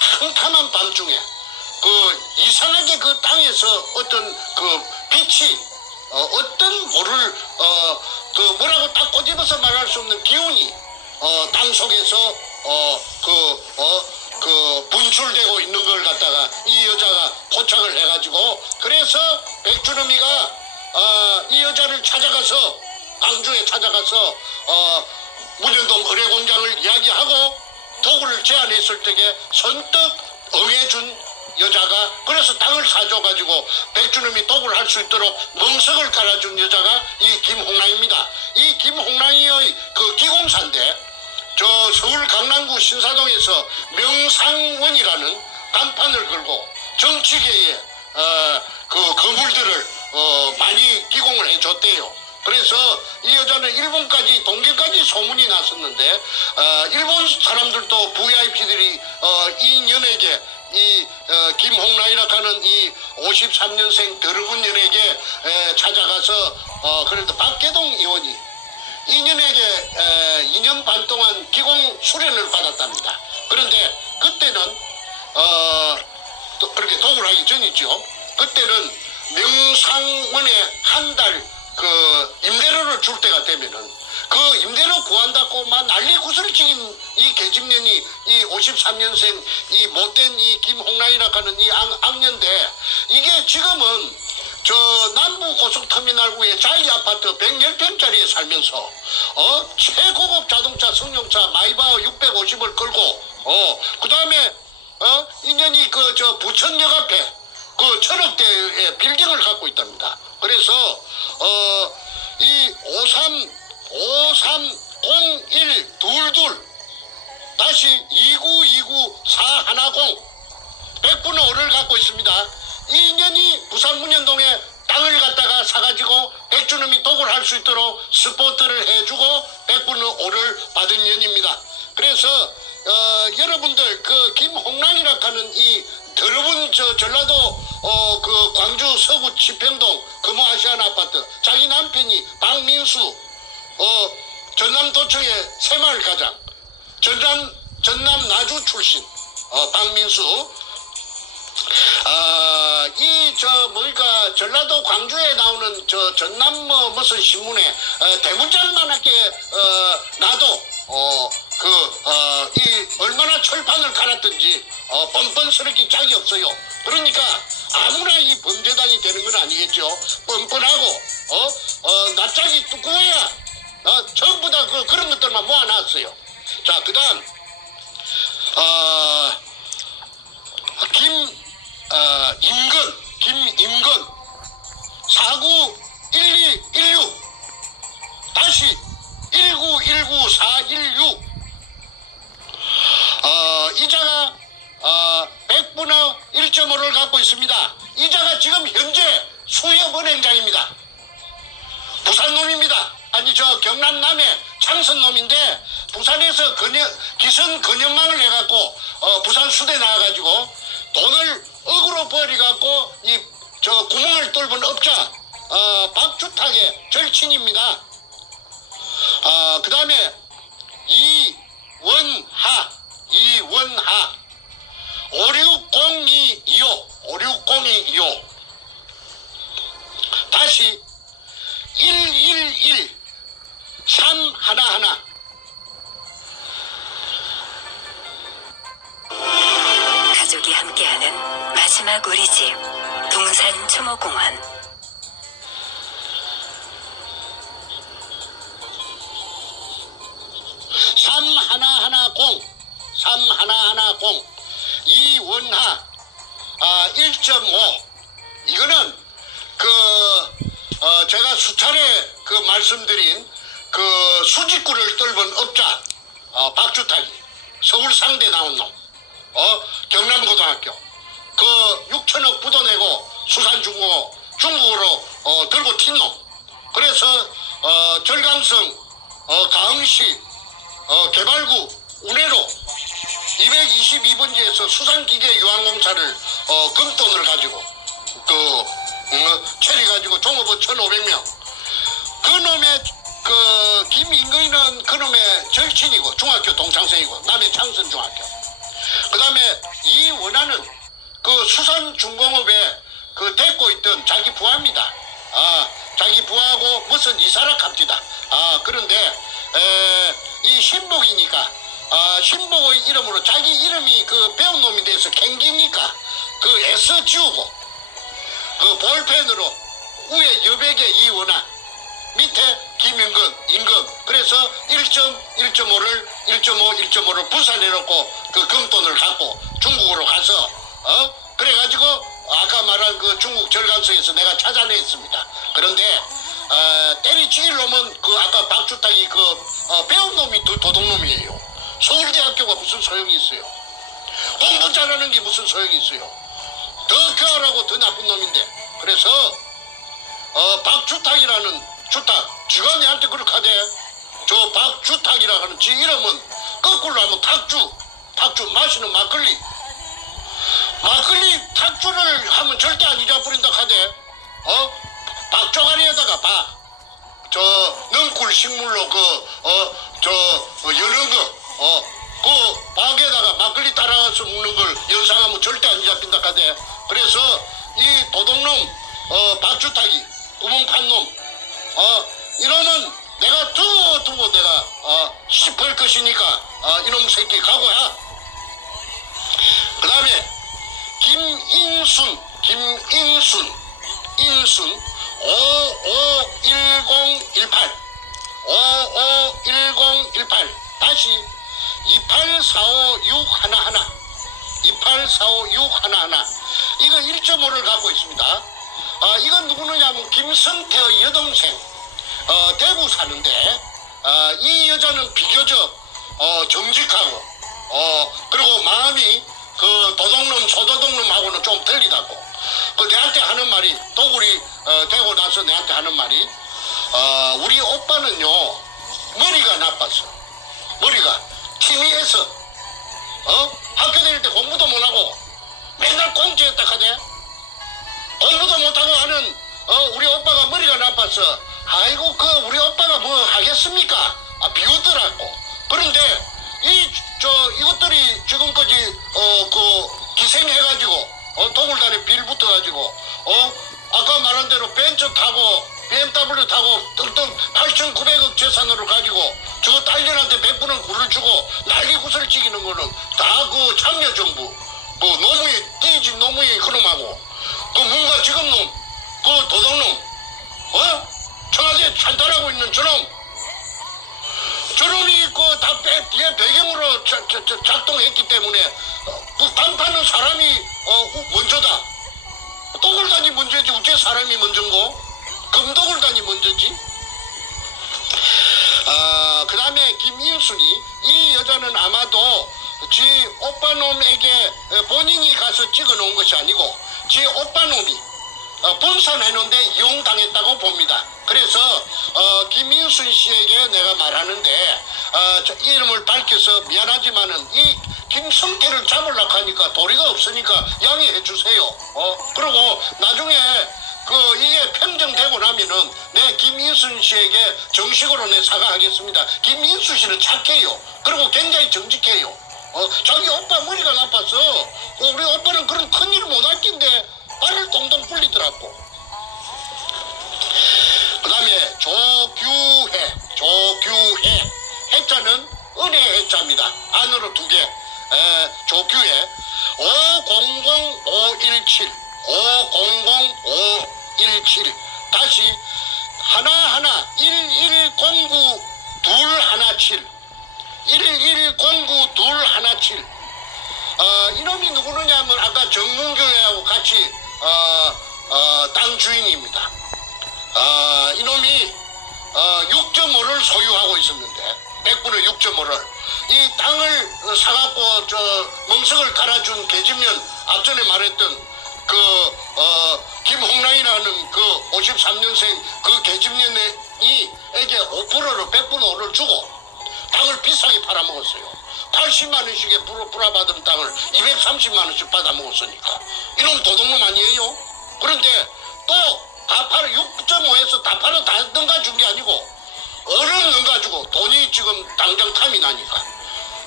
캄캄한 밤중에 그 이상하게 그 땅에서 어떤 그 빛이 어떤 모를 그 뭐라고 딱 꼬집어서 말할 수 없는 기운이 땅 속에서 그 분출되고 있는 걸 갖다가 이 여자가 포착을 해가지고 그래서 백주름이가 이 여자를 찾아가서 광주에 찾아가서 문현동 의뢰공장을 이야기하고 도구를 제안했을 때에 선뜻 응해준 여자가 그래서 땅을 사줘가지고 백주름이 도구를 할 수 있도록 멍석을 깔아준 여자가 이 김홍랑입니다. 이 김홍랑이의 그 기공사인데 저 서울 강남구 신사동에서 명상원이라는 간판을 걸고 정치계에 그 거물들을 많이 기공을 해줬대요. 그래서 이 여자는 일본까지 동계까지 소문이 났었는데 일본 사람들도 VIP들이 이 연예계 이 김홍란이라고 하는 이 53년생 더러운 연예계 찾아가서 그래도 박계동 의원이 이 연예계 2년 반 동안 기공 수련을 받았답니다. 그런데 그때는 또 그렇게 도구를 하기 전이죠. 그때는 명상원에 한 달 그 임대료를 줄 때가 되면은 그 임대료 구한다고만 난리 구슬치긴 이 계집년이 이 53년생 이 못된 이 김홍란이라고 하는 이 악년데 이게 지금은 저 남부 고속터미널구의 자이 아파트 110평짜리에 살면서 최고급 자동차 승용차 마이바흐 650을 끌고 그 다음에 인연이 그 저 부천역 앞에 그 천억대의 빌딩을 갖고 있답니다. 그래서 이 530122 다시 2929410 100분의 5를 갖고 있습니다. 이 인연이 부산 문현동에 땅을 갖다가 사가지고 백주놈이 도구를 할 수 있도록 스포트를 해주고 100분의 5를 받은 년입니다. 그래서 여러분들 그 김홍랑이라고 하는 이 더러운 저 전라도 그 광주 서구 지평동 금호아시안 아파트 자기 남편이 박민수 전남도청의 새마을 가장 전남 나주 출신 박민수 이 저 뭐니까 전라도 광주에 나오는 저 전남 무슨 신문에 대문짝만하게 나도 이 얼마나 철판을 갈았든지 뻔뻔스럽게 짝이 없어요. 그러니까 아무나 이 범죄단이 되는 건 아니겠죠. 뻔뻔하고 납작이 두꺼워야 전부 다 그런 것들만 모아놨어요. 자, 그다음 김임건 491216 다시 1919416 이자가 100분의 1.5를 갖고 있습니다. 이자가 지금 현재 수협은행장입니다. 부산 놈입니다. 아니 저 경남 남해 창선 놈인데 부산에서 기성 근현망을 해갖고 부산 수대 나와가지고 돈을 억으로 버려갖고 이 저 구멍을 뚫은 업자 박주탁의 절친입니다. 그 다음에 이원하 560225 다시 111 311 가족이 함께하는 마지막 우리 집 동산 초목공원. 이원하 1.5 이거는 제가 수차례 말씀드린 수직구를 뚫은 업자 박주탁이 서울 상대 나온 놈 경남고등학교 6천억 부도 내고 중국으로 들고 튄 놈. 그래서 절강성 가흥시 개발구 운해로 222번지에서 수산기계 유한공사를 금돈을 가지고 처리가지고 종업원 1,500명. 그놈의 김인근이는 그놈의 절친이고 중학교 동창생이고 남해 창선중학교. 그 다음에 이 원한은 그 수산중공업에 그 데리고 있던 자기 부하입니다. 자기 부하하고 무슨 이사라 갑디다. 그런데 이 신복이니까 신복의 이름으로 자기 이름이 그 배운 놈이 돼서 갱기니까 그 S 지우고 그 볼펜으로 위에 여백에 이 원한 밑에 김임금 임금 그래서 1.1.5를 1.5를 분산해놓고 그 금돈을 갖고 중국으로 가서 그래가지고 아까 말한 그 중국 절간소에서 내가 찾아냈습니다. 그런데 때리치길 놈은 그 아까 박주탁이 그 배운 놈이 도둑놈이에요. 서울대학교가 무슨 소용이 있어요. 공부 잘하는 게 무슨 소용이 있어요. 더 교활하고 더 나쁜 놈인데 그래서 박주탁이라는 주탁 지가 내한테 그렇게 하대. 저 박주탁이라 하는 지 이름은 거꾸로 하면 탁주 마시는 막걸리 탁주를 하면 절대 안 잊어버린다 하대. 박조가리에다가 저 능굴 식물로 여는 그 박에다가 막걸리 따라서 먹는 걸 연상하면 절대 안 잡힌다 하대. 그래서 이 도둑놈 박주탁이 구멍판 놈 이러면 내가 두고 내가 씹을 것이니까 이놈 새끼 각오야. 그 다음에 김인순 551018 다시 2845611 이거 1.5를 갖고 있습니다. 이건 누구느냐면 김성태의 여동생 대구 사는데 이 여자는 비교적 정직하고 그리고 마음이 그 도둑놈 소도둑놈하고는 좀 틀리다고 그 내한테 하는 말이 도굴이 되고 나서 내한테 하는 말이 우리 오빠는요 머리가 나빴어. 머리가 TV에서 학교 다닐 때 공부도 못하고 맨날 공짜였다 하대. 공부도 못하고 하는 우리 오빠가 머리가 나빠서 아이고 그 우리 오빠가 뭐 하겠습니까? 비웃더라고. 그런데 이것들이 지금까지 그 기생해가지고 도굴단에 빌 붙어가지고 아까 말한 대로 벤츠 타고 BMW 타고 뜬뜬 8,900억 재산으로 가지고 저거 딸년한테 100분은 굴을 주고 난리 구슬 찍이는 거는 다 그 참여정부 그 노무현 띠집 노무현 그놈하고 그 뭔가 지금 놈 그 도둑놈 청와대 찬탈하고 있는 저놈이 그 다 뒤에 배경으로 작동했기 때문에 그 간판은 사람이 먼저다. 도굴단이 먼저지 어째 사람이 먼저인고? 금도굴단이 먼저지. 그 다음에 김인순이 이 여자는 아마도 지 오빠놈에게 본인이 가서 찍어놓은 것이 아니고 지 오빠놈이 분산해놓은데 이용당했다고 봅니다. 그래서 김인순 씨에게 내가 말하는데 이름을 밝혀서 미안하지만은 이 김성태를 잡으려고 하니까 도리가 없으니까 양해해 주세요. 그리고 나중에 이게 평정되고 나면은 내 김인순 씨에게 정식으로 내 사과하겠습니다. 김인순 씨는 착해요. 그리고 굉장히 정직해요. 자기 오빠 머리가 나빠서 우리 오빠는 그런 큰일을 못할 낀데 발을 동동 굴리더라고. 그 다음에 조규해 해자는 은혜 해자입니다. 안으로 2개 조규해 500517 다시 하나하나 1109217 1109217 이놈이 누구느냐 하면 아까 정문교회하고 같이 땅 주인입니다. 이놈이 6.5를 소유하고 있었는데 100분의 6.5를 이 땅을 사갖고 멍석을 깔아준 계집년 앞전에 말했던 김홍랑이라는 그 53년생 그 계집년이 에게 5%를 100분의 5를 주고 땅을 비싸게 팔아먹었어요. 80만 원씩에 불화받은 땅을 230만 원씩 받아먹었으니까 이놈 도둑놈 아니에요? 그런데 또 다 팔아 6.5에서 다 팔아 다 넘가준 게 아니고 5를 넘가주고 돈이 지금 당장 탐이 나니까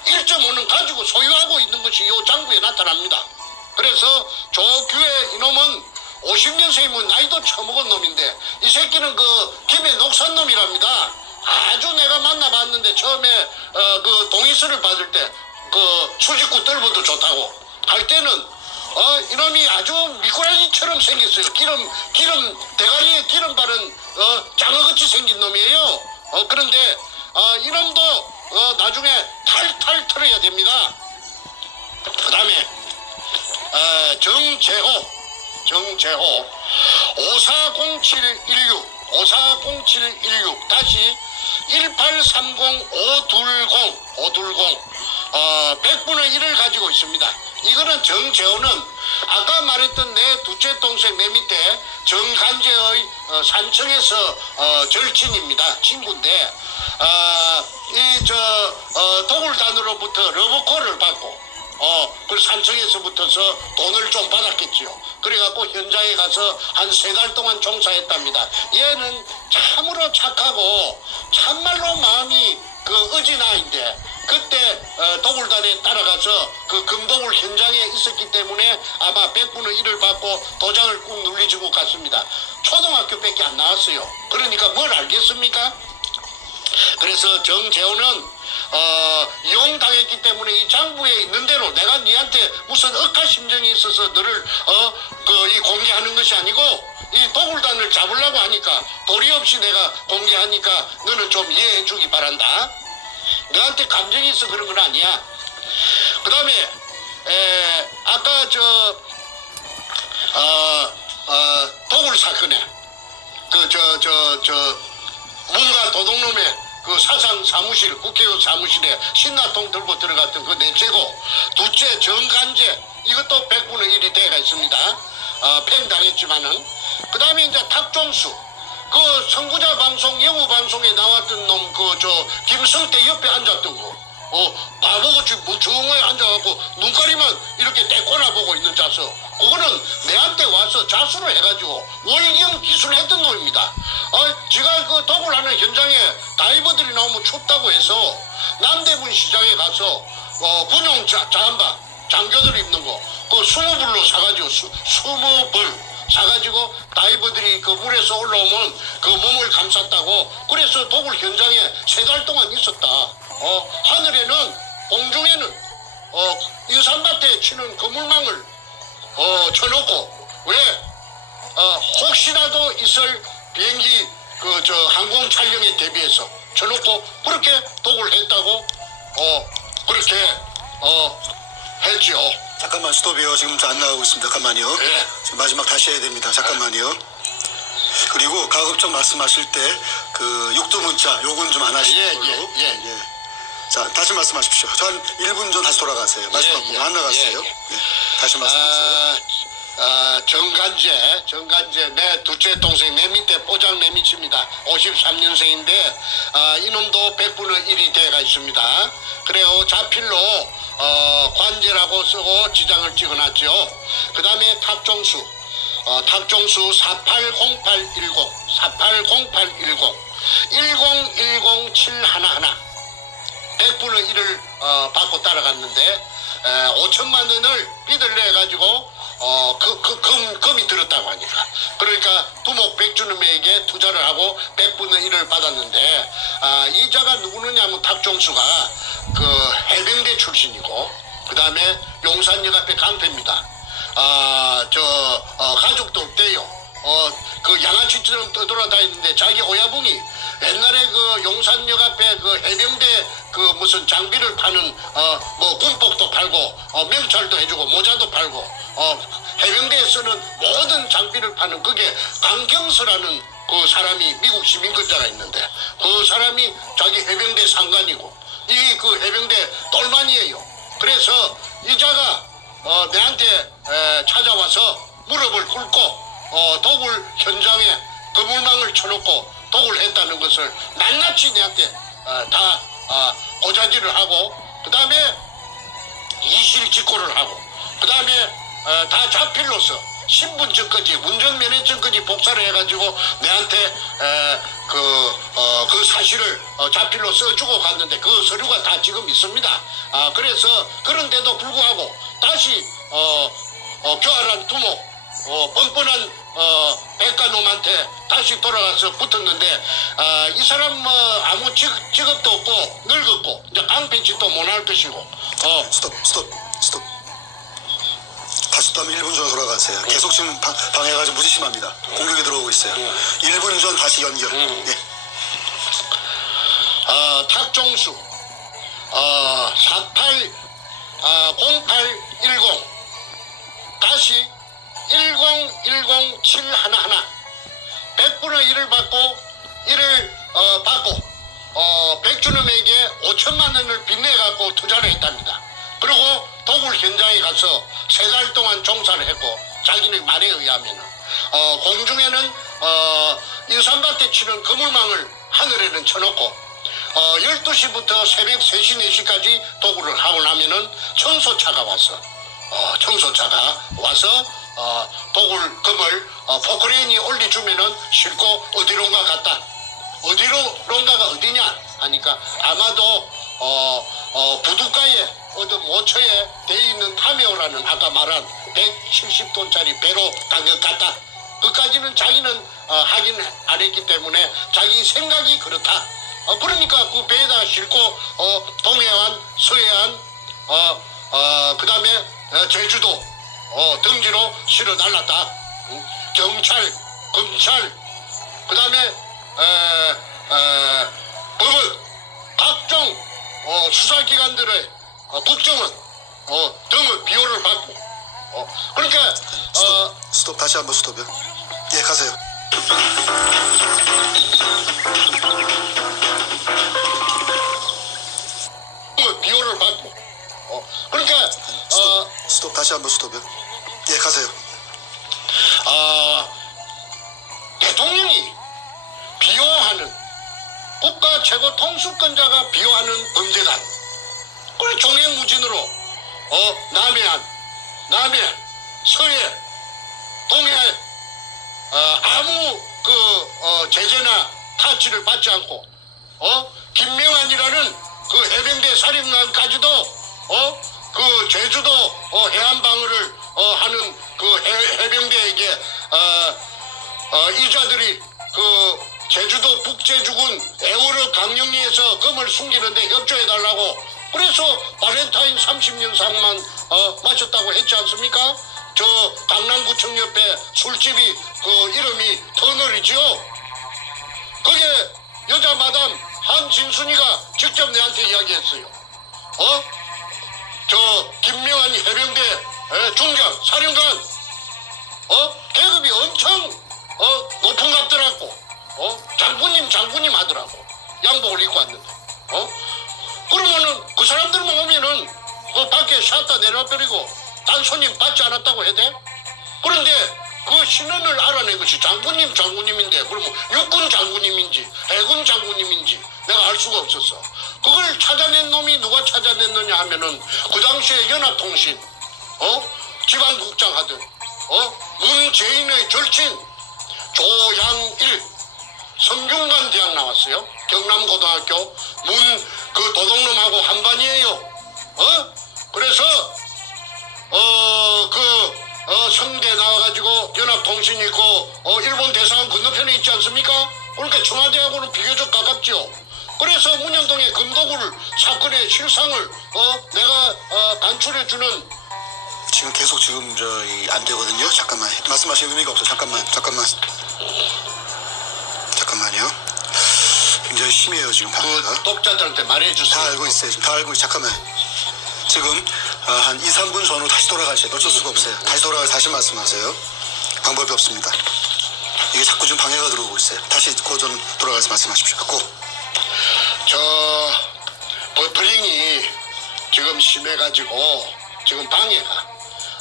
1.5는 가지고 소유하고 있는 것이 이 장부에 나타납니다. 그래서 조규의 이놈은 50년생이면 나이도 처먹은 놈인데 이 새끼는 그 김해 녹산 놈이랍니다. 아주 내가 만나봤는데 처음에 그 동의서를 받을 때 그 수직구 뜰보도 좋다고 할 때는 이놈이 아주 미꾸라지처럼 생겼어요. 기름 대가리에 기름 바른 장어같이 생긴 놈이에요. 그런데 이놈도 나중에 탈탈 털어야 됩니다. 그 다음에 정재호 540716 다시 1830520 100분의 1을 가지고 있습니다. 이거는 정재호는 아까 말했던 내 둘째 동생 내 밑에 정간재의 산청에서 절친입니다. 친구인데 도굴단으로부터 러브콜을 받고 그 산청에서 붙어서 돈을 좀 받았겠지요. 그래갖고 현장에 가서 한 3달 동안 종사했답니다. 얘는 참으로 착하고 참말로 마음이 그 어진아인데 그때 도굴단에 따라가서 그 금도굴 현장에 있었기 때문에 아마 100분의 1을 받고 도장을 꾹 눌리주고 갔습니다. 초등학교밖에 안 나왔어요. 그러니까 뭘 알겠습니까? 그래서 정재호는 이용당했기 때문에 이 장부에 있는 대로 내가 니한테 무슨 억한 심정이 있어서 너를 이 공개하는 것이 아니고 이 도굴단을 잡으려고 하니까 도리 없이 내가 공개하니까 너는 좀 이해해 주기 바란다. 너한테 감정이 있어 그런 건 아니야. 그 다음에 아까 도굴 사건에 문가 도둑놈의 그 사상 사무실, 국회의원 사무실에 신나통 들고 들어갔던 그 넷째고, 둘째 정간재, 이것도 100분의 1이 돼가 있습니다. 팽당했지만은. 그 다음에 이제 탁종수, 그 선구자 방송, 영우 방송에 나왔던 놈, 김성태 옆에 앉았던 거. 바보같이 멍청하게 앉아갖고 눈가리만 이렇게 떼꼬나 보고 있는 자서, 그거는 내한테 와서 자수를 해가지고 월경 기술을 했던 놈입니다. 지가 그 도굴하는 현장에 다이버들이 나오면 춥다고 해서 남대문 시장에 가서 군용 잠바 장교들 입는 거 그 20불로 사가지고 20불 사가지고 다이버들이 그 물에서 올라오면 그 몸을 감쌌다고. 그래서 도굴 현장에 3달 동안 있었다. 하늘에는 공중에는 유산밭에 치는 그물망을 쳐놓고, 왜 혹시라도 있을 비행기 항공 촬영에 대비해서 쳐놓고 그렇게 도굴했다고 그렇게 했죠. 잠깐만 스톱이요. 지금 안 나가고 있습니다. 잠깐만요. 예. 지금 마지막 다시 해야 됩니다. 잠깐만요. 그리고 가급적 말씀하실 때 그 육두 문자 요건 좀 안 하시는 걸로. 예. 자, 다시 말씀하십시오. 저 한 1분 전 다시 돌아가세요. 마지막 부분 안 나갔어요. 예. 다시 말씀하세요. 정간재 내 둘째 동생 내 밑에 포장 내 밑입니다. 53년생인데 이놈도 100분의 1이 돼가 있습니다. 그래요. 자필로 관제라고 쓰고 지장을 찍어놨죠. 그 다음에 탁종수 480810 1010711 100분의 1을 받고 따라갔는데 5천만 원을 빚을 내가지고 금이 들었다고 하니까, 그러니까 두목 백주놈에게 투자를 하고 100분의 1을 받았는데, 이자가 누구느냐면 탁종수가 그 해병대 출신이고, 그 다음에 용산역 앞에 강패입니다. 가족도 없대요. 그 양아치처럼 떠돌아다니는데 자기 오야붕이 옛날에 그 용산역 앞에 그 해병대 그 무슨 장비를 파는 뭐 군복도 팔고 명찰도 해주고 모자도 팔고 해병대에 쓰는 모든 장비를 파는 그게 강경서라는 그 사람이 미국 시민권자가 있는데, 그 사람이 자기 해병대 상관이고 이 그 해병대 똘만이에요. 그래서 이자가 내한테 찾아와서 무릎을 꿇고 도굴 현장에 그물망을 쳐놓고 도굴했다는 것을 낱낱이 내한테 다 고자질을 하고, 그 다음에 이실직고를 하고, 그 다음에 다 자필로서 신분증까지 운전면허증까지 복사를 해가지고 내한테 그 사실을 자필로 써주고 갔는데 그 서류가 다 지금 있습니다. 그래서 그런데도 불구하고 다시 교활한 두목 뻔뻔한 백가놈한테 다시 돌아가서 붙었는데 이 사람 뭐 아무 직업도 없고 늙었고 이제 깡패짓도 못할 것이고 스톱. 다시 또 한번 1분 전으로 돌아가세요. 계속 지금 방해가 좀 무지 심합니다. 공격이 들어오고 있어요. 1분 전 다시 연결. 예. 탁종수 0810 다시 1010711 100분의 1을 받고 백준엄에게 5천만 원을 빚내갖고 투자를 했답니다. 그리고 도굴 현장에 가서 3달 동안 종사를 했고 자기네 말에 의하면 공중에는 인삼밭에 치는 그물망을 하늘에는 쳐놓고 12시부터 새벽 3시, 4시까지 도굴을 하고 나면은 청소차가 와서 도굴 금을 포크레인이 올려주면은 싣고 어디론가 갔다. 어디론가가 어디냐 하니까 아마도 부둣가에 어떤 모처에 돼 있는 타메오라는 아까 말한 170톤짜리 배로 간 것 같다. 그까지는 자기는 확인 안 했기 때문에 자기 생각이 그렇다. 그러니까 그 배에다 싣고 동해안, 서해안, 그 다음에 제주도 등지로 실어 날랐다. 경찰, 검찰, 그 다음에 법원, 각종 수사기관들의 국정원 등의 비호를 받고 그러니까 스톱 다시 한번 스톱이요. 예, 가세요. 비호를 받고 그러니까 스톱 다시 한번 스톱이요. 예, 가세요. 대통령이 비호하는 국가 최고 통수권자가 비호하는 범죄단 그걸 종횡무진으로 남해, 서해, 동해 아무 제재나 타치를 받지 않고 김명환이라는 그 해병대 사령관까지도 그 제주도 해안방어를 하는 그 해병대에게 이자들이 그 제주도 북제주군 애월어 강령리에서 금을 숨기는데 협조해달라고 그래서 발렌타인 30년상만 마셨다고 했지 않습니까? 저 강남구청 옆에 술집이 그 이름이 터널이지요. 그게 여자 마담 한진순이가 직접 내한테 이야기했어요. 저 김명한 해병대 중장 사령관 계급이 엄청 높은 것 같더라고. 장군님 하더라고. 양복을 입고 왔는데. 그러면은 그 사람들만 오면은 그 밖에 샷다 내려버리고 딴 손님 받지 않았다고 해야 돼? 그런데 그 신원을 알아낸 것이 장군님인데 그러면 육군 장군님인지 해군 장군님인지 내가 알 수가 없었어. 그걸 찾아낸 놈이 누가 찾아냈느냐 하면은 그 당시에 연합통신 지방국장 하던 문재인의 절친 조양일 성균관 대학 나왔어요. 경남고등학교 그 도둑놈하고 한반이에요. 그래서 성대 나와가지고 연합통신 있고 일본 대사관 건너편에 있지 않습니까? 그러니까 청와대하고는 비교적 가깝죠. 그래서 문현동의 금도굴 사건의 실상을 내가 간추려주는 지금 계속 안 되거든요. 잠깐만 말씀하시는 의미가 없어. 잠깐만요. 굉장히 심해요 지금 방해가. 그 독자들한테 말해주세요. 다 알고 있어요. 지금 다 알고 있어요. 잠깐만. 지금 한 2, 3분 전으로 다시 돌아가셔야 돼. 어쩔 수가 없어요. 다시 돌아가서 다시 말씀하세요. 방법이 없습니다. 이게 자꾸 지금 방해가 들어오고 있어요. 다시 고전 돌아가서 말씀하십시오. 버프링이 지금 심해가지고 지금 방해가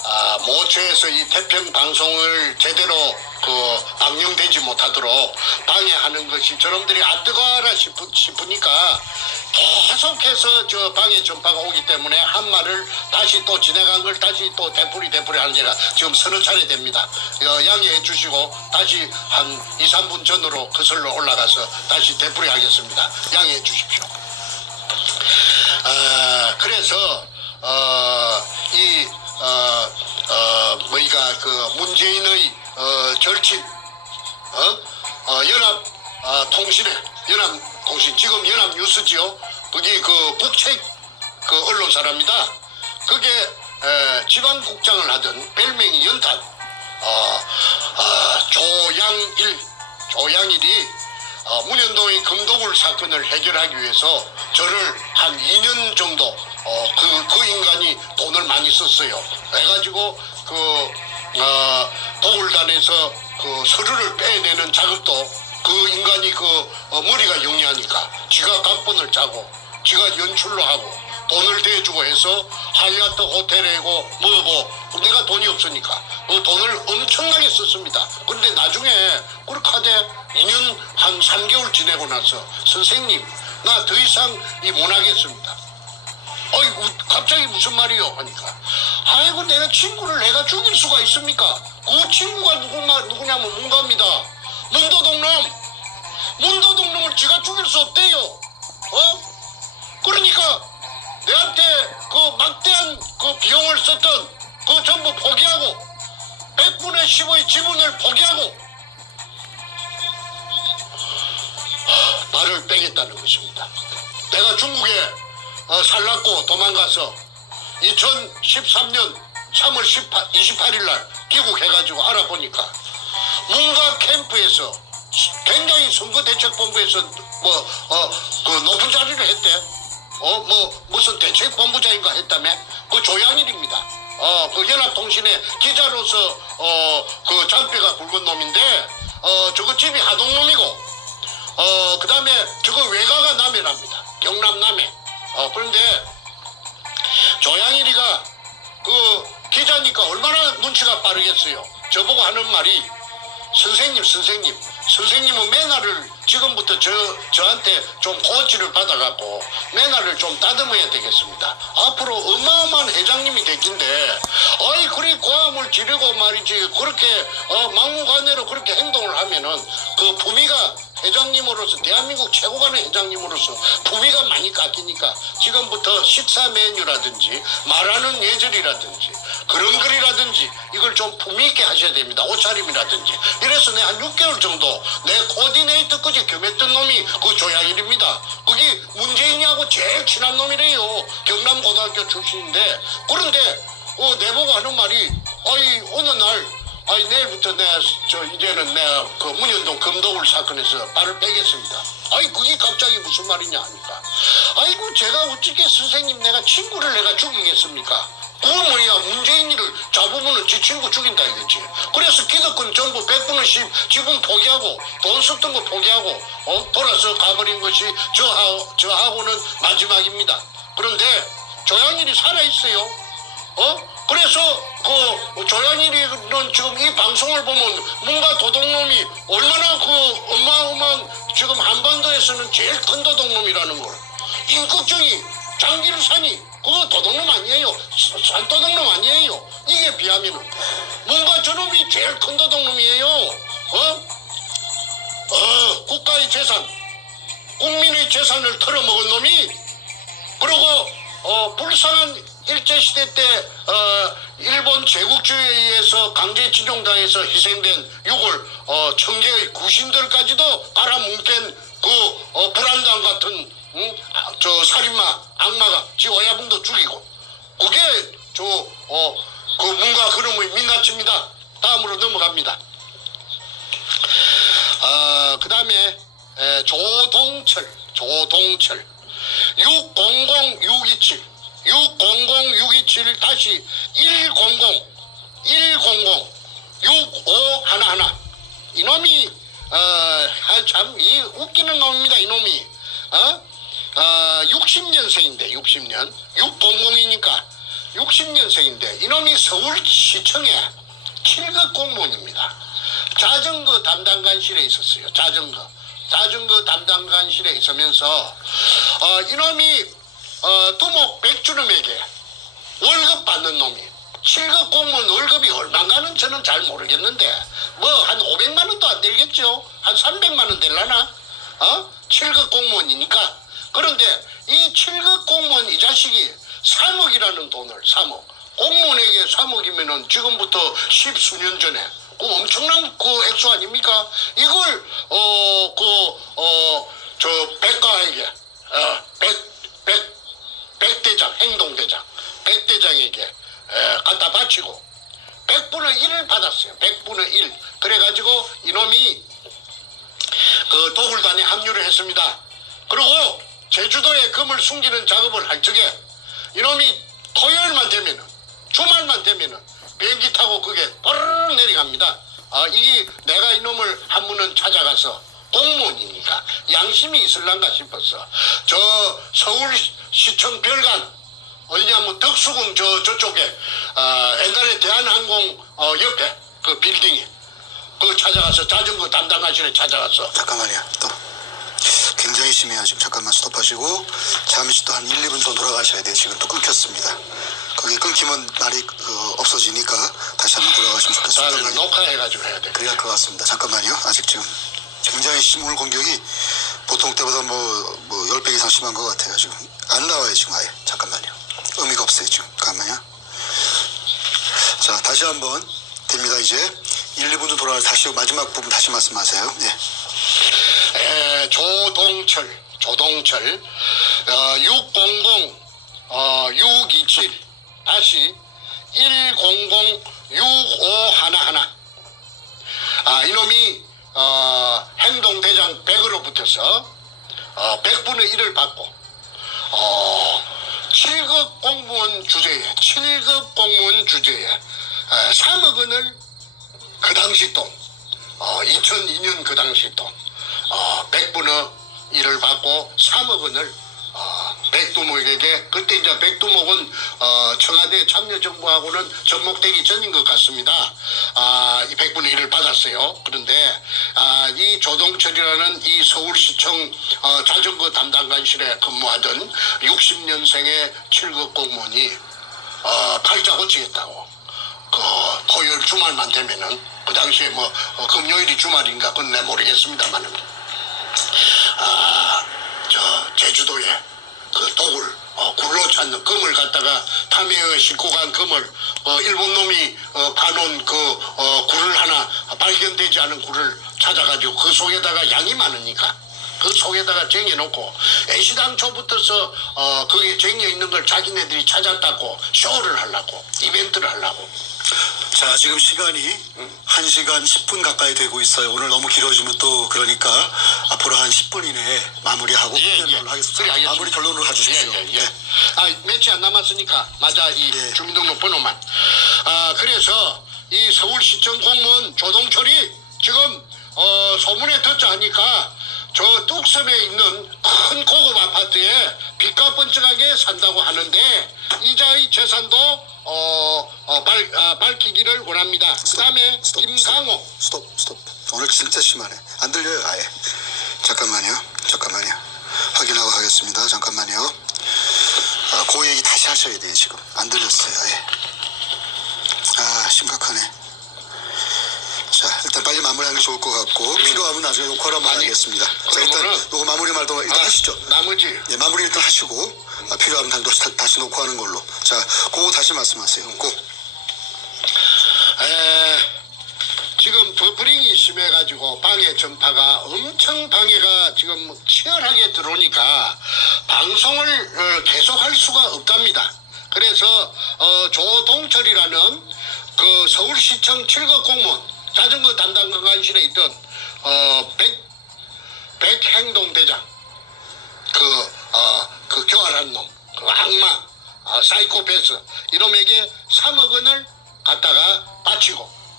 모처에서 이 태평 방송을 제대로 방영되지 못하도록 방해하는 것이 저놈들이 뜨거워라 싶으니까 계속해서 저 방해 전파가 오기 때문에 한 말을 다시 또 진행한 걸 다시 또 되풀이 하는 제가 지금 서너 차례 됩니다. 양해해 주시고 다시 한 2, 3분 전으로 거슬러 올라가서 다시 되풀이 하겠습니다. 양해해 주십시오. 그래서 문재인의 절친 연합통신 지금 연합뉴스지요. 거기 국책 언론사랍니다. 그게 지방국장을 하던 별명이 연탄 조양일이 문현동의 금도굴 사건을 해결하기 위해서 저를 한 2년 정도 그 인간이 돈을 많이 썼어요. 해가지고 도굴단에서 서류를 빼내는 작업도 그 인간이 머리가 영리하니까 지가 각본을 짜고 지가 연출로 하고 돈을 대주고 해서 하얏트 호텔이고 뭐고 내가 돈이 없으니까 돈을 엄청나게 썼습니다. 그런데 나중에 그렇게 하되 2년 한 3개월 지내고 나서 선생님 나 더 이상 못 하겠습니다. 갑자기 무슨 말이요? 하니까 아이고 내가 친구를 내가 죽일 수가 있습니까? 그 친구가 누구냐면 문갑니다. 문도동놈을 지가 죽일 수 없대요. 그러니까 내한테 막대한 비용을 썼던 전부 포기하고 100분의 10의 지분을 포기하고 나를 빼겠다는 것입니다. 내가 중국에 살랐고 도망가서 2013년 3월 28일 날 귀국해가지고 알아보니까 문가 캠프에서 굉장히 선거대책본부에서 높은 자리를 했대. 무슨 대책본부장인가 했다며. 조양일입니다. 연합통신의 기자로서 잔뼈가 굵은 놈인데 저거 집이 하동놈이고 그 다음에 저거 외가가 남해랍니다. 경남 남해. 그런데 조양일이가 기자니까 얼마나 눈치가 빠르겠어요. 저보고 하는 말이 선생님은 매너를 지금부터 저한테 좀 코치를 받아갖고 매너를 좀 다듬어야 되겠습니다. 앞으로 어마어마한 회장님이 됐긴데 그리 고함을 지르고 말이지 그렇게 막무가내로 그렇게 행동을 하면은 품위가 회장님으로서 대한민국 최고간의 회장님으로서 품위가 많이 깎이니까 지금부터 식사 메뉴라든지 말하는 예절이라든지 그런 글이라든지 이걸 좀 품위 있게 하셔야 됩니다. 옷차림이라든지. 이래서 내가 한 6개월 정도 내 코디네이터까지 겸했던 놈이 조양일입니다. 그게 문재인이하고 제일 친한 놈이래요. 경남고등학교 출신인데 그런데 내보고 하는 말이 어느 날 내일부터 이제는 내가 문현동 금도굴 사건에서 발을 빼겠습니다. 그게 갑자기 무슨 말이냐 하니까 제가 어떻게 선생님 내가 친구를 내가 죽이겠습니까? 그건 뭐야 문재인이를 잡으면 지 친구 죽인다 이거지. 그래서 기득권 전부 100분의 10 지분 포기하고 돈 썼던 거 포기하고 돌아서 가버린 것이 저하고는 마지막입니다. 그런데 조양일이 살아있어요. 그래서 조양일이는 지금 이 방송을 보면 뭔가 도둑놈이 얼마나 어마어마한 지금 한반도에서는 제일 큰 도둑놈이라는 걸. 임꺽정이 장길산이 그거 도둑놈 아니에요. 산도둑놈 아니에요. 이게 비하면은 뭔가 저놈이 제일 큰 도둑놈이에요. 국가의 재산, 국민의 재산을 털어먹은 놈이 그리고 불쌍한 일제시대 때 일본 제국주의에 의해서 강제징용당해서 희생된 6월 청계의 구신들까지도 깔아뭉갠 불안당 같은 살인마 악마가 지 어야분도 죽이고 그게 뭔가 그놈의 민낯입니다. 다음으로 넘어갑니다. 그 다음에 조동철 600-627 다시 100-6511 이놈이 참 웃기는 놈입니다. 이놈이 60년생인데 60년 600이니까 60년생인데 이놈이 서울시청에 7급 공무원입니다. 자전거 담당관실에 있었어요. 자전거 담당관실에 있으면서 이놈이 두목 백주름에게 월급 받는 놈이 7급 공무원 월급이 얼마인가는 저는 잘 모르겠는데 뭐 한 500만 원도 안 되겠죠. 한 300만 원 될라나? 7급 공무원이니까. 그런데 이 7급 공무원 이 자식이 3억이라는 돈을 3억 공무원에게 3억이면은 지금부터 10수년 전에 그 엄청난 그 액수 아닙니까? 이걸 저 백가에게 백대장 행동대장 백대장에게 갖다 바치고 100분의 1을 받았어요. 100분의 1. 그래가지고 이놈이 그 도굴단에 합류를 했습니다. 그리고 제주도에 금을 숨기는 작업을 할 적에 이놈이 토요일만 되면은 주말만 되면은 비행기 타고 그게 빠르르 내려갑니다. 이게 내가 이놈을 한 번은 찾아가서 공무원이니까 양심이 있을란가 싶어서 저 서울시청 별관 어디냐면 덕수궁 저쪽에 옛날에 대한항공 옆에 그 빌딩에 그 찾아가서 자전거 담당관실에 찾아가서 잠깐만요. 또 굉장히 심해요. 지금 잠깐만 스톱하시고 잠시 또 한 1, 2분 더 돌아가셔야 돼요. 지금 또 끊겼습니다. 거기 끊기면 말이 없어지니까 다시 한번 돌아가시면 좋겠습니다. 녹화해가지고 해야 돼. 그래야 할 것 같습니다. 잠깐만요. 아직 지금 굉장히 오늘 공격이 보통 때보다 뭐 10배 이상 심한 것 같아요. 지금 안 나와요. 지금 아예. 잠깐만요. 의미가 없어요. 지금. 잠깐만요. 자, 다시 한번 됩니다. 이제 1, 2분 좀 돌아가서 다시 마지막 부분 다시 말씀하세요. 네. 조동철 600-627 다시 100-6511 이놈이 행동대장 100으로 붙어서 100분의 1을 받고 7급 공무원 주제에 3억 원을 그 당시 돈 2002년 그 당시 돈 100분의 1을 받고 3억 원을 백두목에게 그때 이제 백두목은 청와대 참여정부하고는 접목되기 전인 것 같습니다. 이 100분의 1을 받았어요. 그런데 이 조동철이라는 이 서울시청 자전거 담당관실에 근무하던 60년생의 7급 공무원이 팔자 고치겠다고 그 토요일 주말만 되면은 그 당시에 뭐 금요일이 주말인가 그건 내 모르겠습니다만은 제주도에 그 독을 굴로 찾는 금을 갖다가 탐해에 싣고 간 금을 일본 놈이 파놓은 그 굴을 하나 발견되지 않은 굴을 찾아가지고 그 속에다가 양이 많으니까 그 속에다가 쟁여놓고 애시당초부터서 그게 쟁여 있는 걸 자기네들이 찾았다고 쇼를 하려고 이벤트를 하려고. 자, 지금 시간이 1시간 10분 가까이 되고 있어요. 오늘 너무 길어지면 또 그러니까 앞으로 한 10분 이내에 마무리하고 끝내는 하겠습니다. 그래, 알겠습니다. 마무리 결론으로 가주십시오. 네. 며칠 안 남았으니까 맞아 이 주민등록 번호만. 그래서 이 서울시청 공무원 조동철이 지금 소문에 듣자 하니까 저 뚝섬에 있는 큰 고급 아파트에 빚가 번쩍하게 산다고 하는데 이자의 재산도 밝히기를 원합니다. 그 다음에 김강호. 스톱. 오늘 진짜 심하네. 안 들려요 아예. 잠깐만요. 확인하고 하겠습니다. 잠깐만요. 그 얘기 다시 하셔야 돼요. 지금 안 들렸어요 아예. 심각하네. 자, 일단 빨리 마무리하는 게 좋을 것 같고 필요하면 나중에 녹화를 한번 하겠습니다. 자, 일단 요거 마무리 말도 일단 하시죠. 나머지 예, 마무리 일단 하시고 필요하면 다시 녹화하는 걸로. 자, 그거 다시 말씀하세요. 지금 버프링이 심해가지고 방해 전파가 엄청 방해가 지금 치열하게 들어오니까 방송을 계속할 수가 없답니다. 그래서 조동철이라는 그 서울시청 7급 공무원 자전거 담당관실에 있던 백행동대장 그 교활한 놈, 그 악마, 사이코패스 이놈에게 3억 원을 갖다가 바치고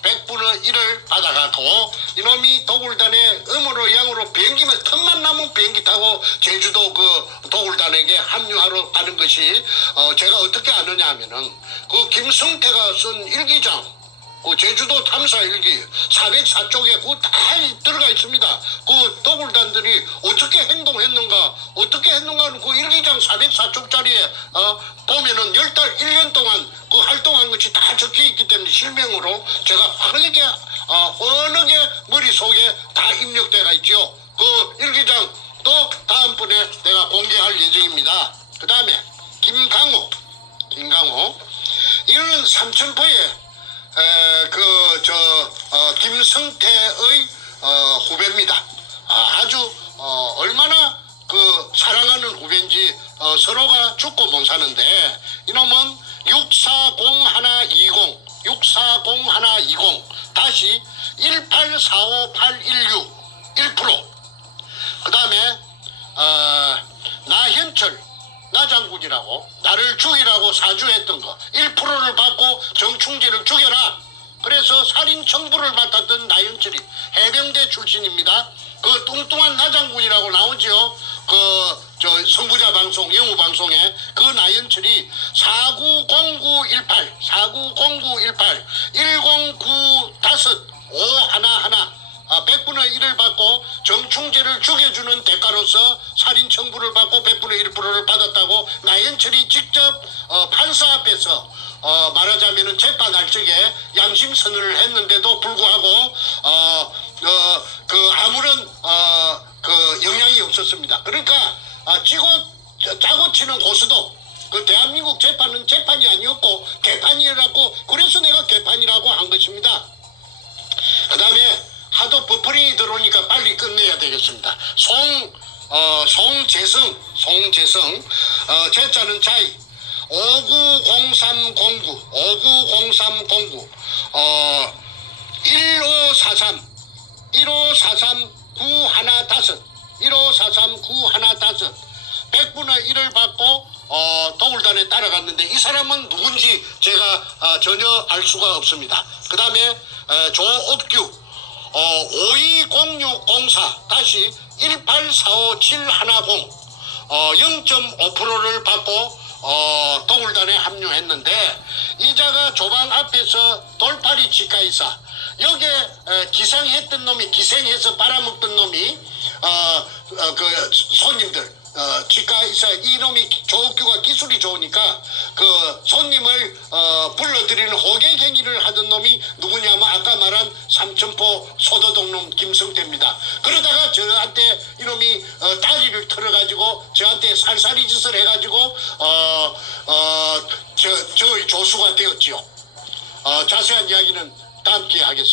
100분의 1을 받아가고 이놈이 도굴단에 음으로 양으로 비행기만 틈만 나면 비행기 타고 제주도 그 도굴단에게 합류하러 가는 것이 제가 어떻게 아느냐 하면은 그 김성태가 쓴 일기장 그 제주도 탐사 일기 404쪽에 그거 다 들어가 있습니다. 그 도굴단들이 어떻게 행동했는가는 그 일기장 404쪽짜리에 보면은 10달 1년 동안 그 활동한 것이 다 적혀 있기 때문에 실명으로 제가 환하게 어느 게 머릿속에 다 입력돼가 있죠. 그 일기장 또 다음번에 내가 공개할 예정입니다. 그 다음에 김강호 이는 삼천포에 김성태의 후배입니다. 아주 얼마나 그 사랑하는 후배인지 서로가 죽고 못 사는데 이놈은 640-120 다시 1845816 1%. 그 다음에 나현철 나장군이라고 나를 죽이라고 사주했던 거 1%를 받고 정충재를 죽여라. 그래서 살인 청부를 맡았던 나현철이 해병대 출신입니다. 그 뚱뚱한 나장군이라고 나오죠. 저 선구자 방송 영우 방송에 그 나현철이 490918 1095 100분의 1을 받고 정충재를 죽여주는 대가로서 살인 청부를 받고 100분의 1%를 받았다고 나현철이 직접 판사 앞에서 말하자면은 재판할 적에 양심 선언을 했는데도 불구하고 그 아무런 그 영향이 없었습니다. 그러니까 짜고 치는 고수도 그 대한민국 재판은 재판이 아니었고 개판이라고 그래서 내가 개판이라고 한 것입니다. 그 다음에 하도 버퍼링이 들어오니까 빨리 끝내야 되겠습니다. 송재성 제자는 자이 590309 1543 915 100분의 1을 받고 도굴단에 따라갔는데 이 사람은 누군지 제가 전혀 알 수가 없습니다. 그 다음에 조업규 520604 다시 1845710 0.5%를 받고 도굴단에 합류했는데 이자가 조방 앞에서 돌팔이 치과의사 여기에 기생해서 빨아먹던 놈이 그 손님들 치과의사 이놈이 조옥규가 기술이 좋으니까 그 손님을 불러들이는 호객행위를 하던 놈이 누구냐면 아까 말한 삼천포 소도동놈 김성태입니다. 그러다가 저한테 이놈이 다리를 털어가지고 저한테 살살이 짓을 해가지고 저의 조수가 되었지요. 자세한 이야기는 다음 기회에 하겠습니다.